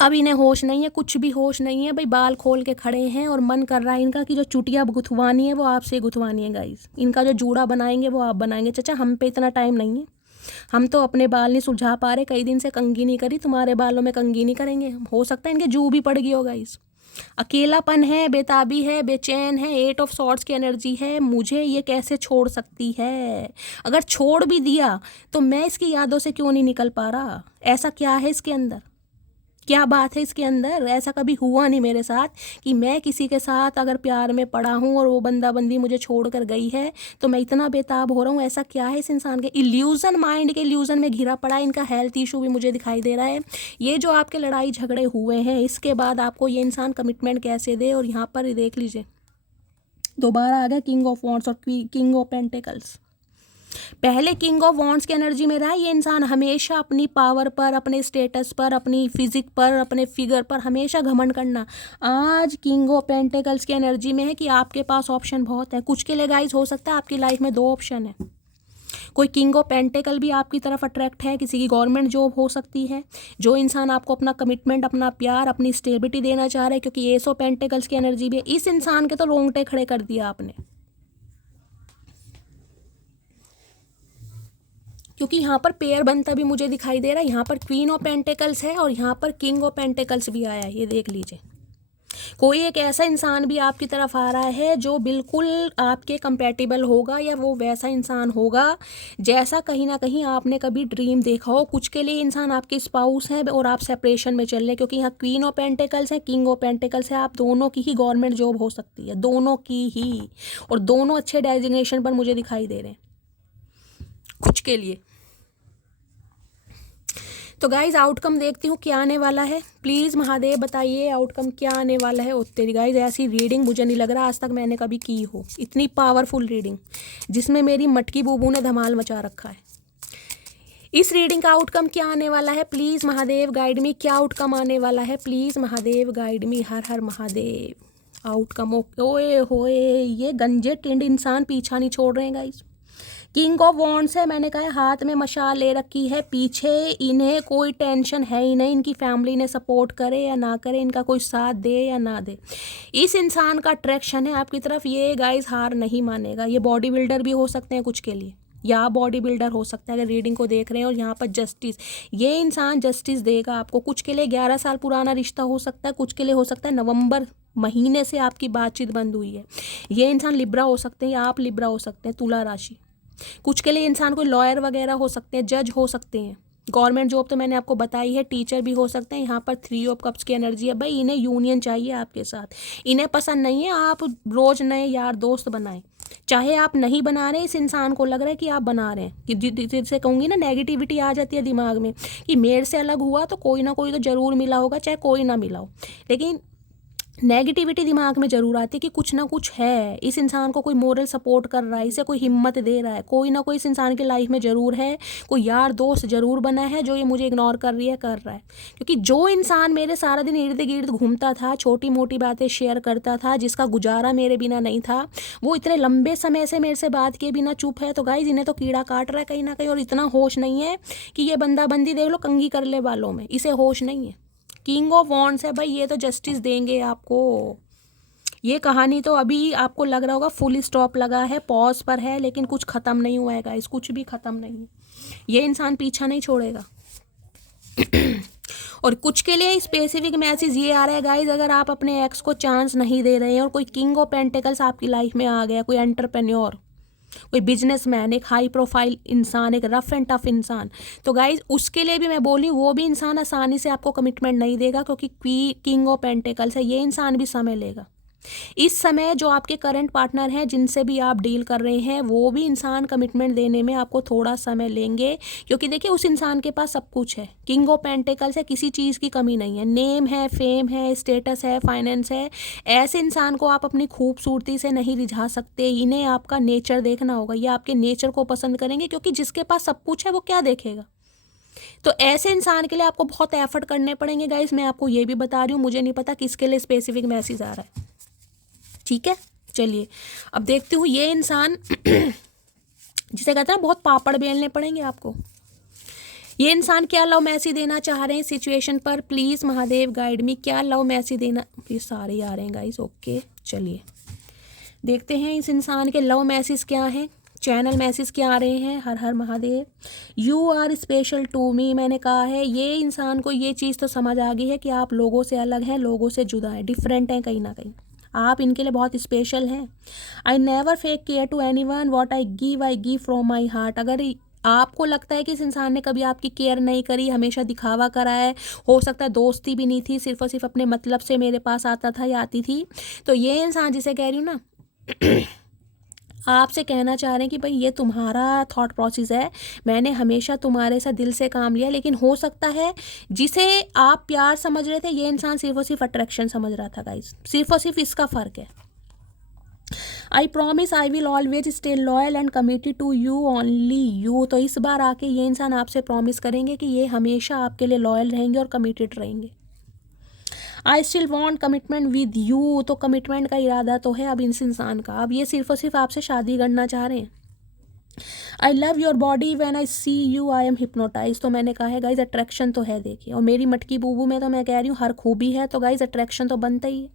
अब इन्हें होश नहीं है, कुछ भी होश नहीं है भाई, बाल खोल के खड़े हैं और मन कर रहा है इनका कि जो चुटिया गुथवानी है वो आपसे गुथवानी है गाइस। इनका जो जूड़ा बनाएंगे वो आप बनाएंगे। चाचा हम पे इतना टाइम नहीं है, हम तो अपने बाल नहीं सुलझा पा रहे, कई दिन से कंघी नहीं करी, तुम्हारे बालों में कंघी नहीं करेंगे। हो सकता है इनके जू भी पड़ गई हो गाइस। अकेलापन है, बेताबी है, बेचैन है, 8 ऑफ सॉर्ड्स की एनर्जी है। मुझे ये कैसे छोड़ सकती है, अगर छोड़ भी दिया तो मैं इसकी यादों से क्यों नहीं निकल पा रहा। ऐसा क्या है इसके अंदर, क्या बात है इसके अंदर। ऐसा कभी हुआ नहीं मेरे साथ कि मैं किसी के साथ अगर प्यार में पड़ा हूँ और वो बंदी मुझे छोड़कर गई है तो मैं इतना बेताब हो रहा हूँ। ऐसा क्या है इस इंसान के, इल्यूजन, माइंड के इल्यूजन में घिरा पड़ा है। इनका हेल्थ इशू भी मुझे दिखाई दे रहा है। ये जो आपके लड़ाई झगड़े हुए हैं इसके बाद आपको ये इंसान कमिटमेंट कैसे दे, और यहाँ पर देख लीजिए दोबारा आ गया किंग ऑफ वॉन्ड्स और किंग ऑफ पेंटिकल्स। पहले किंग ऑफ वॉन्ड्स की एनर्जी में रहा ये इंसान, हमेशा अपनी पावर पर, अपने स्टेटस पर, अपनी फिजिक पर, अपने फिगर पर हमेशा घमंड करना। आज किंग ऑफ पेंटिकल्स की एनर्जी में है कि आपके पास ऑप्शन बहुत है। कुछ के लिए गाइस हो सकता है आपकी लाइफ में 2 ऑप्शन है। कोई किंग ऑफ पेंटिकल भी आपकी तरफ अट्रैक्ट है, किसी की गवर्नमेंट जॉब हो सकती है। जो इंसान आपको अपना कमिटमेंट, अपना प्यार, अपनी स्टेबिलिटी देना चाह रहे हैं, क्योंकि एस ऑफ पेंटिकल्स की एनर्जी भी है। इस इंसान के तो रोंगटे खड़े कर दिया आपने, क्योंकि यहाँ पर पेयर बनता भी मुझे दिखाई दे रहा है। यहाँ पर क्वीन ऑफ पेंटिकल्स है और यहाँ पर किंग ऑफ पेंटिकल्स भी आया है, ये देख लीजिए। कोई एक ऐसा इंसान भी आपकी तरफ आ रहा है जो बिल्कुल आपके कंपैटिबल होगा, या वो वैसा इंसान होगा जैसा कहीं ना कहीं आपने कभी ड्रीम देखा हो। कुछ के लिए इंसान आपके स्पाउस है और आप सेपरेशन में चल रहे हैं, क्योंकि यहाँ क्वीन ऑफ पेंटिकल्स है, किंग ऑफ पेंटिकल्स है। आप दोनों की ही गवर्नमेंट जॉब हो सकती है, दोनों की ही, और दोनों अच्छे डेजिग्नेशन पर मुझे दिखाई दे रहे हैं कुछ के लिए। तो गाइज आउटकम देखती हूँ क्या आने वाला है। प्लीज़ महादेव बताइए आउटकम क्या आने वाला है। तेरी गाइज ऐसी रीडिंग मुझे नहीं लग रहा आज तक मैंने कभी की हो, इतनी पावरफुल रीडिंग जिसमें मेरी मटकी बूबू ने धमाल मचा रखा है। इस रीडिंग का आउटकम क्या आने वाला है, प्लीज़ महादेव गाइड मी, क्या आउटकम आने वाला है, प्लीज़ महादेव गाइड मी। हर हर महादेव। आउटकम ओए होए, ये गंजे टिंड इंसान पीछा नहीं छोड़ रहे हैं गाइज। किंग ऑफ वॉन्ड्स है, मैंने कहा हाथ में मशाल ले रखी है, पीछे इन्हें कोई टेंशन है ही नहीं। इनकी फैमिली ने सपोर्ट करे या ना करे, इनका कोई साथ दे या ना दे, इस इंसान का अट्रैक्शन है आपकी तरफ। ये गाइस हार नहीं मानेगा। ये बॉडी बिल्डर भी हो सकते हैं कुछ के लिए, या बॉडी बिल्डर हो सकता है अगर रीडिंग को देख रहे हैं। और यहाँ पर जस्टिस, ये इंसान जस्टिस देगा आपको। कुछ के लिए 11 साल पुराना रिश्ता हो सकता है, कुछ के लिए हो सकता है नवंबर महीने से आपकी बातचीत बंद हुई है। ये इंसान लिब्रा हो सकते हैं या आप लिब्रा हो सकते हैं, तुला राशि। कुछ के लिए इंसान कोई लॉयर वगैरह हो सकते हैं, जज हो सकते हैं। गवर्नमेंट जॉब तो मैंने आपको बताई है, टीचर भी हो सकते हैं। यहाँ पर 3 ऑफ कप्स की एनर्जी है। भाई इन्हें यूनियन चाहिए आपके साथ, इन्हें पसंद नहीं है आप रोज नए यार दोस्त बनाएं। चाहे आप नहीं बना रहे, इस इंसान को लग रहा है कि आप बना रहे हैं। कि जिससे कहूँगी ना, नेगेटिविटी आ जाती है दिमाग में कि मेरे से अलग हुआ तो कोई ना कोई तो ज़रूर मिला होगा, चाहे कोई ना मिला हो। लेकिन नेगेटिविटी दिमाग में ज़रूर आती है कि कुछ ना कुछ है, इस इंसान को कोई मोरल सपोर्ट कर रहा है, इसे कोई हिम्मत दे रहा है, कोई ना कोई इस इंसान की लाइफ में ज़रूर है, कोई यार दोस्त ज़रूर बना है जो ये मुझे इग्नोर कर रहा है। क्योंकि जो इंसान मेरे सारा दिन इर्द गिर्द घूमता था, छोटी मोटी बातें शेयर करता था, जिसका गुजारा मेरे बिना नहीं था, वो इतने लंबे समय से मेरे से बात किए बिना चुप है। तो गाइज इन्हें तो कीड़ा काट रहा है कहीं ना कहीं, और इतना होश नहीं है कि ये बंदा बंदी देख लो कंघी कर ले वालों में, इसे होश नहीं है। किंग ऑफ वॉन्ड्स है भाई, ये तो जस्टिस देंगे आपको। ये कहानी तो अभी आपको लग रहा होगा फुल स्टॉप लगा है, पॉज पर है, लेकिन कुछ ख़त्म नहीं हुआ है गाइस, कुछ भी ख़त्म नहीं है। ये इंसान पीछा नहीं छोड़ेगा। और कुछ के लिए स्पेसिफिक मैसेज ये आ रहा है गाइज, अगर आप अपने एक्स को चांस नहीं दे रहे हैं और कोई किंग ऑफ पेंटिकल्स आपकी लाइफ में आ गया, कोई एंटरप्रेन्योर, कोई बिजनेसमैन, एक हाई प्रोफाइल इंसान, एक रफ एंड टफ इंसान, तो गाइज उसके लिए भी मैं बोली, वो भी इंसान आसानी से आपको कमिटमेंट नहीं देगा, क्योंकि किंग ऑफ पेंटिकल्स है। ये इंसान भी समय लेगा। इस समय जो आपके करंट पार्टनर हैं, जिनसे भी आप डील कर रहे हैं, वो भी इंसान कमिटमेंट देने में आपको थोड़ा समय लेंगे। क्योंकि देखिए उस इंसान के पास सब कुछ है, किंग ऑफ पेंटिकल्स है, किसी चीज़ की कमी नहीं है, नेम है, फेम है, स्टेटस है, फाइनेंस है। ऐसे इंसान को आप अपनी खूबसूरती से नहीं रिझा सकते। इन्हें आपका नेचर देखना होगा, ये आपके नेचर को पसंद करेंगे, क्योंकि जिसके पास सब कुछ है वो क्या देखेगा। तो ऐसे इंसान के लिए आपको बहुत एफर्ट करने पड़ेंगे गाइस। मैं आपको ये भी बता रही हूँ, मुझे नहीं पता किसके लिए स्पेसिफिक मैसेज आ रहा है, ठीक है। चलिए अब देखती हूँ ये इंसान जिसे कहते हैं बहुत पापड़ बेलने पड़ेंगे आपको, ये इंसान क्या लव मैसेज देना चाह रहे हैं सिचुएशन पर। प्लीज़ महादेव गाइड मी, क्या लव मैसेज देना। ये सारे आ रहे हैं गाइस, ओके। चलिए देखते हैं इस इंसान के लव मैसेज क्या हैं, चैनल मैसेज क्या आ रहे हैं। हर हर Mahadev. You are special to me, मैंने कहा है ये इंसान को ये चीज़ तो समझ आ गई है कि आप लोगों से अलग हैं, लोगों से जुदा हैं, डिफरेंट हैं कहीं ना कहीं, आप इनके लिए बहुत स्पेशल हैं। I never fake care to anyone, what I give from my heart. अगर आपको लगता है कि इस इंसान ने कभी आपकी केयर नहीं करी, हमेशा दिखावा करा है, हो सकता है दोस्ती भी नहीं थी, सिर्फ और सिर्फ अपने मतलब से मेरे पास आता था या आती थी, तो ये इंसान जिसे कह रही हूँ ना आपसे कहना चाह रहे हैं कि भाई ये तुम्हारा थॉट प्रोसेस है, मैंने हमेशा तुम्हारे साथ दिल से काम लिया। लेकिन हो सकता है जिसे आप प्यार समझ रहे थे, ये इंसान सिर्फ और सिर्फ अट्रैक्शन समझ रहा था गाइस, सिर्फ और सिर्फ इसका फ़र्क है। I promise I will always stay loyal and committed to you, only you. तो इस बार आके ये इंसान आपसे प्रॉमिस करेंगे कि ये हमेशा आपके लिए लॉयल रहेंगे और कमिटेड रहेंगे। I still want commitment with you, तो कमिटमेंट का इरादा तो है अब इस इंसान का, अब ये सिर्फ और सिर्फ आपसे शादी करना चाह रहे हैं। I love your body when I see you I am hypnotise, तो मैंने कहा है गाइज अट्रैक्शन तो है, देखिए, और मेरी मटकी बूबू में तो मैं कह रही हूँ हर खूबी है, तो गाइज अट्रैक्शन तो बनता ही है।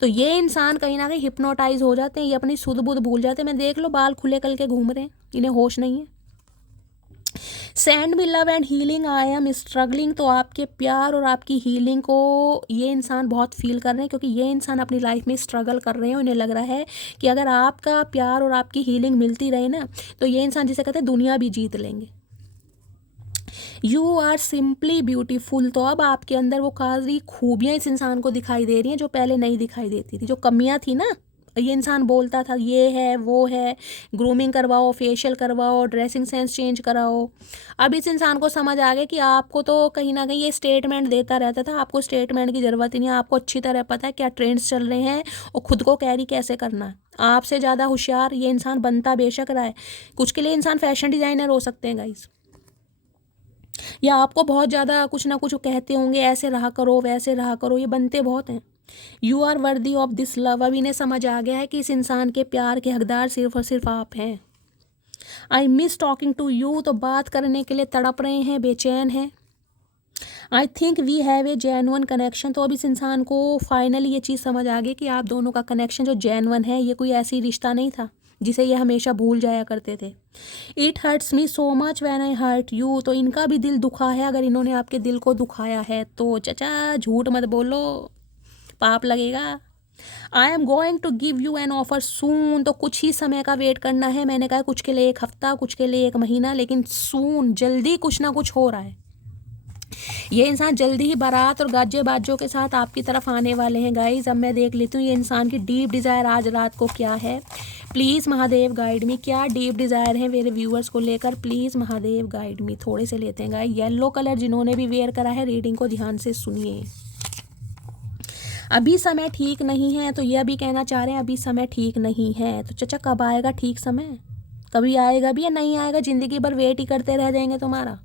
तो ये इंसान कहीं ना कहीं हिप्नोटाइज हो जाते हैं, ये अपनी सुध बुध भूल जाते हैं। मैं देख लो बाल खुले कल के घूम रहे हैं, इन्हें होश नहीं है। Send me love and healing, I am struggling, तो आपके प्यार और आपकी हीलिंग को ये इंसान बहुत फील कर रहे हैं, क्योंकि ये इंसान अपनी लाइफ में स्ट्रगल कर रहे हैं। उन्हें लग रहा है कि अगर आपका प्यार और आपकी हीलिंग मिलती रहे ना, तो ये इंसान जिसे कहते हैं दुनिया भी जीत लेंगे। यू आर सिंपली ब्यूटीफुल, तो अब आपके अंदर वो सारी खूबियाँ इस इंसान को दिखाई दे रही हैं जो पहले नहीं दिखाई देती थी, जो कमियाँ थी ना। ये इंसान बोलता था ये है वो है, ग्रूमिंग करवाओ, फेशियल करवाओ, ड्रेसिंग सेंस चेंज कराओ। अब इस इंसान को समझ आ गया कि आपको तो कहीं ना कहीं ये स्टेटमेंट देता रहता था, आपको स्टेटमेंट की ज़रूरत ही नहीं है, आपको अच्छी तरह पता है क्या ट्रेंड्स चल रहे हैं और खुद को कैरी कैसे करना है। आपसे ज़्यादा होशियार ये इंसान बनता बेशक रहा है, कुछ के लिए इंसान फैशन डिज़ाइनर हो सकते हैं गाइस, या आपको बहुत ज़्यादा कुछ ना कुछ कहते होंगे, ऐसे रहा करो वैसे रहा करो, ये बनते बहुत हैं। You are worthy of this love, अब इन्हें समझ आ गया है कि इस इंसान के प्यार के हकदार सिर्फ और सिर्फ आप हैं। I miss talking to you, तो बात करने के लिए तड़प रहे हैं, बेचैन हैं। I think we have a genuine connection, तो अब इस इंसान को फाइनली ये चीज़ समझ आ गई कि आप दोनों का कनेक्शन जो जेन्युइन है, ये कोई ऐसी रिश्ता नहीं था जिसे ये हमेशा भूल जाया करते थे। It hurts me so much when I hurt you, तो इनका भी दिल दुखा है। अगर इन्होंने आपके दिल को दुखाया है तो चचा झूठ मत बोलो, पाप लगेगा। I am going to give you an offer soon, तो कुछ ही समय का वेट करना है। मैंने कहा कुछ के लिए 1 हफ्ता, कुछ के लिए 1 महीना, लेकिन सून, जल्दी कुछ ना कुछ हो रहा है। ये इंसान जल्दी ही बारात और गाजे बाजों के साथ आपकी तरफ आने वाले हैं गाइज। अब मैं देख लेती हूँ ये इंसान की डीप डिज़ायर आज रात को क्या है। प्लीज़ महादेव गाइड मी, क्या डीप डिज़ायर है मेरे व्यूअर्स को लेकर। Please Mahadev guide me. थोड़े से लेते हैं गाइज। येलो कलर जिन्होंने भी वेयर करा है, रीडिंग को ध्यान से सुनिए। अभी समय ठीक नहीं है, तो यह भी कहना चाह रहे हैं अभी समय ठीक नहीं है। तो चाचा कब आएगा ठीक समय? कभी आएगा भी या नहीं आएगा? ज़िंदगी भर वेट ही करते रह जाएंगे तुम्हारा।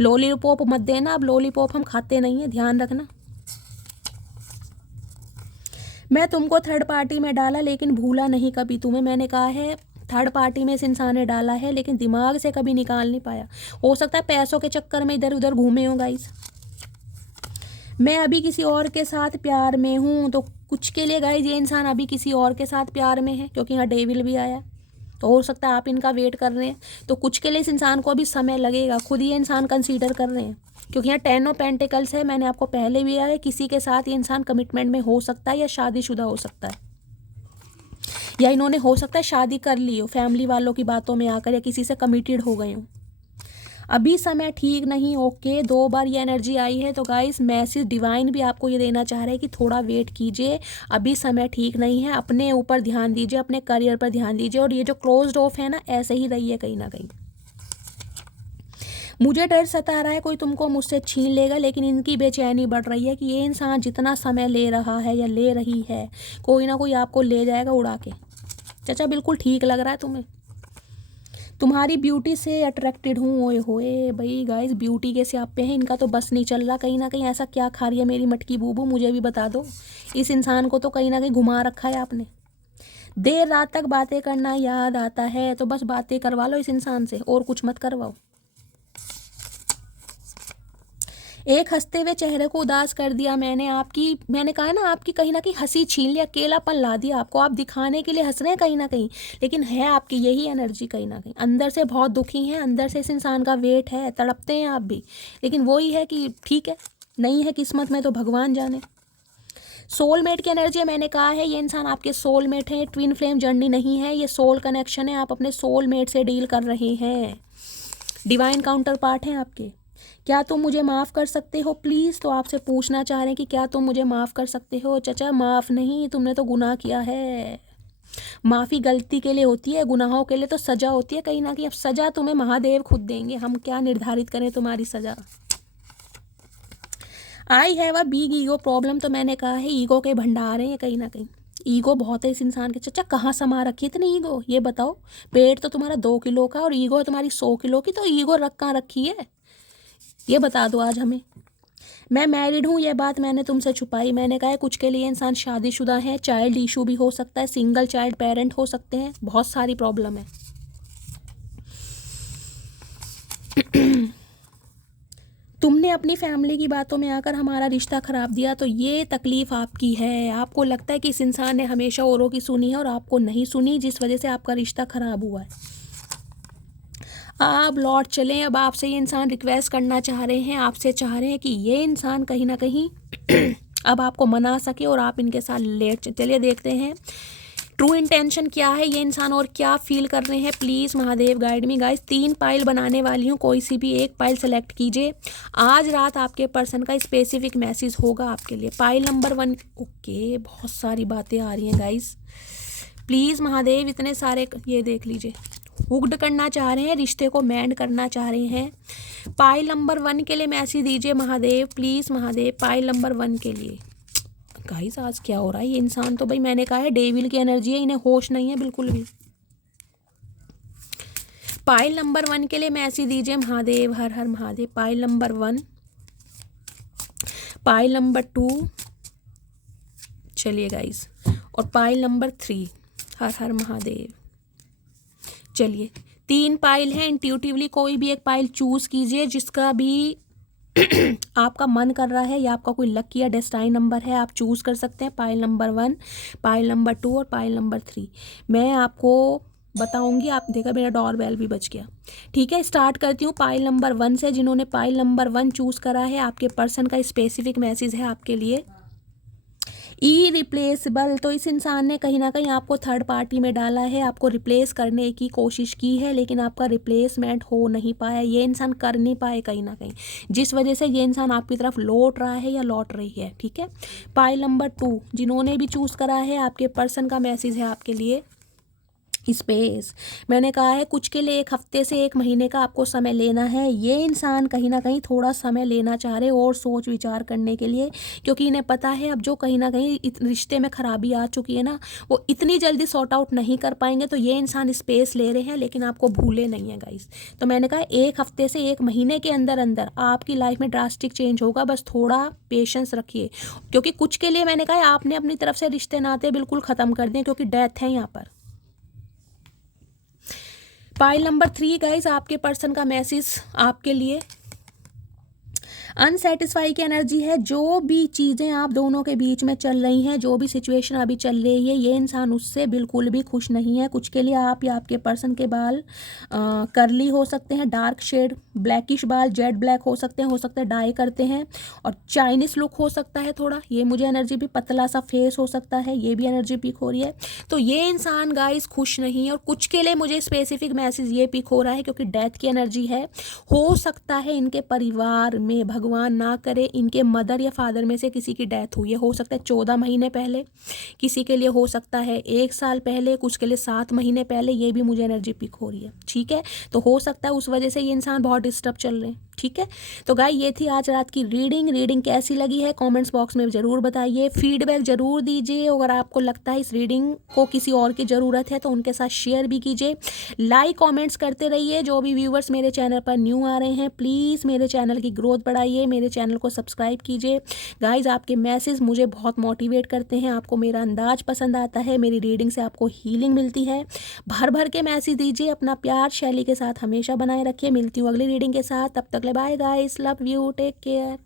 लॉलीपॉप मत देना, अब लॉलीपॉप हम खाते नहीं है, ध्यान रखना। मैं तुमको थर्ड पार्टी में डाला लेकिन भूला नहीं कभी तुम्हें। मैंने कहा है थर्ड पार्टी में इस इंसान ने डाला है, लेकिन दिमाग से कभी निकाल नहीं पाया। हो सकता है पैसों के चक्कर में इधर उधर घूमे हो गाइस। मैं अभी किसी और के साथ प्यार में हूँ, तो कुछ के लिए गाइस ये इंसान अभी किसी और के साथ प्यार में है, क्योंकि यहाँ डेविल भी आया। तो हो सकता है आप इनका वेट कर रहे हैं, तो कुछ के लिए इस इंसान को अभी समय लगेगा। खुद ये इंसान कंसीडर कर रहे हैं, क्योंकि यहाँ 10 ऑफ पेंटिकल्स है। मैंने आपको पहले भी आया, किसी के साथ ये इंसान कमिटमेंट में हो सकता है या शादीशुदा हो सकता है, या इन्होंने हो सकता है शादी कर ली हो फैमिली वालों की बातों में आकर, या किसी से कमिटेड हो गए हो। अभी समय ठीक नहीं। ओके, 2 बार ये एनर्जी आई है, तो गाइस मैसेज डिवाइन भी आपको ये देना चाह रहे हैं कि थोड़ा वेट कीजिए, अभी समय ठीक नहीं है। अपने ऊपर ध्यान दीजिए, अपने करियर पर ध्यान दीजिए, और ये जो क्लोज्ड ऑफ है ना, ऐसे ही रहिए कहीं ना कहीं। मुझे डर सता रहा है कोई तुमको मुझसे छीन लेगा, लेकिन इनकी बेचैनी बढ़ रही है कि ये इंसान जितना समय ले रहा है या ले रही है, कोई ना कोई आपको ले जाएगा उड़ा के। चाचा बिल्कुल ठीक लग रहा है तुम्हें, तुम्हारी ब्यूटी से अट्रैक्टेड हूँ। ओए होए भाई गाइस, ब्यूटी के स्यापे हैं, इनका तो बस नहीं चल रहा। कहीं ना कहीं ऐसा क्या खा रही है मेरी मटकी बूबू, मुझे भी बता दो। इस इंसान को तो कहीं ना कहीं घुमा रखा है आपने। देर रात तक बातें करना याद आता है, तो बस बातें करवा लो इस इंसान से, और कुछ मत करवाओ। एक हंसते हुए चेहरे को उदास कर दिया मैंने कहा ना, आपकी कहीं ना कहीं हंसी छीन लिया, अकेलापन ला दिया आपको। आप दिखाने के लिए हंस रहे हैं कहीं ना कहीं, लेकिन है आपकी यही एनर्जी कहीं ना कहीं। अंदर से बहुत दुखी हैं, अंदर से इस इंसान का वेट है, तड़पते हैं आप भी, लेकिन वही है कि ठीक है, नहीं है किस्मत में तो भगवान जाने। सोलमेट की एनर्जी मैंने कहा है, ये इंसान आपके सोलमेट है। ट्विन फ्लेम जर्नी नहीं है, ये सोल कनेक्शन है। आप अपने सोलमेट से डील कर रहे हैं, डिवाइन काउंटर पार्ट हैं आपके। क्या तुम मुझे माफ़ कर सकते हो प्लीज़? तो आपसे पूछना चाह रहे हैं कि क्या तुम मुझे माफ़ कर सकते हो? चाचा माफ़ नहीं, तुमने तो गुनाह किया है। माफ़ी गलती के लिए होती है, गुनाहों के लिए तो सज़ा होती है कहीं ना कहीं। अब सज़ा तुम्हें महादेव खुद देंगे, हम क्या निर्धारित करें तुम्हारी सज़ा। I have a big ego problem, तो मैंने कहा है ईगो के भंडार हैं कहीं ना कहीं। ईगो बहुत है इस इंसान के। चाचा कहाँ समा रखी है इतनी ईगो, ये बताओ। पेट तो तुम्हारा 2 किलो का और ईगो है तुम्हारी 100 किलो की, तो ईगो कहाँ रखी है ये बता दो आज हमें। मैं मैरिड हूँ, ये बात मैंने तुमसे छुपाई। मैंने कहा है कुछ के लिए इंसान शादीशुदा है, चाइल्ड इशू भी हो सकता है, सिंगल चाइल्ड पेरेंट हो सकते हैं, बहुत सारी प्रॉब्लम है। तुमने अपनी फैमिली की बातों में आकर हमारा रिश्ता ख़राब दिया, तो ये तकलीफ़ आपकी है। आपको लगता है कि इस इंसान ने हमेशा औरों की सुनी है और आपको नहीं सुनी, जिस वजह से आपका रिश्ता ख़राब हुआ है। आप लौट चलें। अब आपसे ये इंसान रिक्वेस्ट करना चाह रहे हैं, आपसे चाह रहे हैं कि ये इंसान कहीं ना कहीं अब आपको मना सके और आप इनके साथ लेट चलिए। देखते हैं ट्रू इंटेंशन क्या है ये इंसान, और क्या फील कर रहे हैं। Please Mahadev guide me guys. 3 pile बनाने वाली हूँ, कोई सी भी एक पाइल सेलेक्ट कीजिए। आज रात आपके पर्सन का स्पेसिफिक मैसेज होगा आपके लिए। Pile number 1। ओके, बहुत सारी बातें आ रही हैं गाइस, प्लीज़ महादेव, इतने सारे। ये देख लीजिए, हुक्ड करना चाह रहे हैं, रिश्ते को मैंड करना चाह रहे हैं। पाइल नंबर 1 के लिए मैसेज दीजिए Mahadev, please Mahadev. Pile number 1 के लिए गाइस आज क्या हो रहा है। ये इंसान तो भाई मैंने कहा है डेविल की एनर्जी है, इन्हें होश नहीं है बिल्कुल भी। पाइल नंबर 1 के लिए मैसेज दीजिए महादेव, हर हर Mahadev. Pile number 1, pile number 2, चलिए गाइस, और पाइल नंबर 3, हर हर महादेव। चलिए 3 पाइल हैं, इंट्यूटिवली कोई भी एक पाइल चूज़ कीजिए जिसका भी आपका मन कर रहा है, या आपका कोई लकी या डेस्टाइन नंबर है, आप चूज़ कर सकते हैं। पाइल नंबर 1, पाइल नंबर 2 और पाइल नंबर 3 मैं आपको बताऊंगी। आप देखा मेरा डोर बेल भी बज गया। ठीक है, स्टार्ट करती हूँ पाइल नंबर 1 से। जिन्होंने पाइल नंबर 1 चूज़ करा है, आपके पर्सन का स्पेसिफिक मैसेज है आपके लिए। इरिप्लेसेबल, तो इस इंसान ने कहीं ना कहीं आपको थर्ड पार्टी में डाला है, आपको रिप्लेस करने की कोशिश की है, लेकिन आपका रिप्लेसमेंट हो नहीं पाया, ये इंसान कर नहीं पाए कहीं ना कहीं, जिस वजह से ये इंसान आपकी तरफ लौट रहा है या लौट रही है। ठीक है, पाइल नंबर 2 जिन्होंने भी चूज़ करा है, आपके पर्सन का मैसेज है आपके लिए स्पेस। मैंने कहा है कुछ के लिए 1 हफ्ते से 1 महीने का आपको समय लेना है। ये इंसान कहीं ना कहीं थोड़ा समय लेना चाह रहे और सोच विचार करने के लिए, क्योंकि इन्हें पता है अब जो कहीं ना कहीं रिश्ते में खराबी आ चुकी है ना, वो इतनी जल्दी सॉर्ट आउट नहीं कर पाएंगे। तो ये इंसान स्पेस ले रहे हैं, लेकिन आपको भूले नहीं है गाइस। तो मैंने कहा 1 हफ्ते से 1 महीने के अंदर अंदर आपकी लाइफ में ड्रास्टिक चेंज होगा, बस थोड़ा पेशेंस रखिए। क्योंकि कुछ के लिए मैंने कहा आपने अपनी तरफ से रिश्ते नाते बिल्कुल ख़त्म कर दें, क्योंकि डेथ है यहाँ पर। पाइल नंबर 3 गाइज, आपके पर्सन का मैसेज आपके लिए अनसेटिस्फाई की एनर्जी है। जो भी चीज़ें आप दोनों के बीच में चल रही हैं, जो भी सिचुएशन अभी चल रही है, ये इंसान उससे बिल्कुल भी खुश नहीं है। कुछ के लिए आप या आपके पर्सन के बाल करली हो सकते हैं, डार्क शेड ब्लैकिश बाल, जेड ब्लैक हो सकते हैं डाई करते हैं, और चाइनीस लुक हो सकता है थोड़ा, ये मुझे एनर्जी भी, पतला सा फेस हो सकता है, ये भी एनर्जी पिक हो रही है। तो ये इंसान गाइस खुश नहीं है। और कुछ के लिए मुझे स्पेसिफिक मैसेज ये पिक हो रहा है, क्योंकि डेथ की एनर्जी है। हो सकता है इनके परिवार में, भगवान ना करे, इनके मदर या फादर में से किसी की डेथ हुई है। हो सकता है 14 महीने पहले, किसी के लिए हो सकता है 1 साल पहले, कुछ के लिए 7 महीने पहले, ये भी मुझे एनर्जी पिक हो रही है। ठीक है, तो हो सकता है उस वजह से ये इंसान बहुत डिस्टर्ब चल रहे हैं। ठीक है, तो गाइस ये थी आज रात की रीडिंग कैसी लगी है कमेंट्स बॉक्स में ज़रूर बताइए, फीडबैक ज़रूर दीजिए। अगर आपको लगता है इस रीडिंग को किसी और की ज़रूरत है तो उनके साथ शेयर भी कीजिए, लाइक कमेंट्स करते रहिए। जो भी व्यूवर्स मेरे चैनल पर न्यू आ रहे हैं, प्लीज़ मेरे चैनल की ग्रोथ बढ़ाइए, मेरे चैनल को सब्सक्राइब कीजिए। गाइज आपके मैसेज मुझे बहुत मोटिवेट करते हैं, आपको मेरा अंदाज पसंद आता है, मेरी रीडिंग से आपको हीलिंग मिलती है। भर भर के मैसेज दीजिए, अपना प्यार शैली के साथ हमेशा बनाए रखिए। मिलती हूँ अगली रीडिंग के साथ, तब तक bye guys, love you, take care.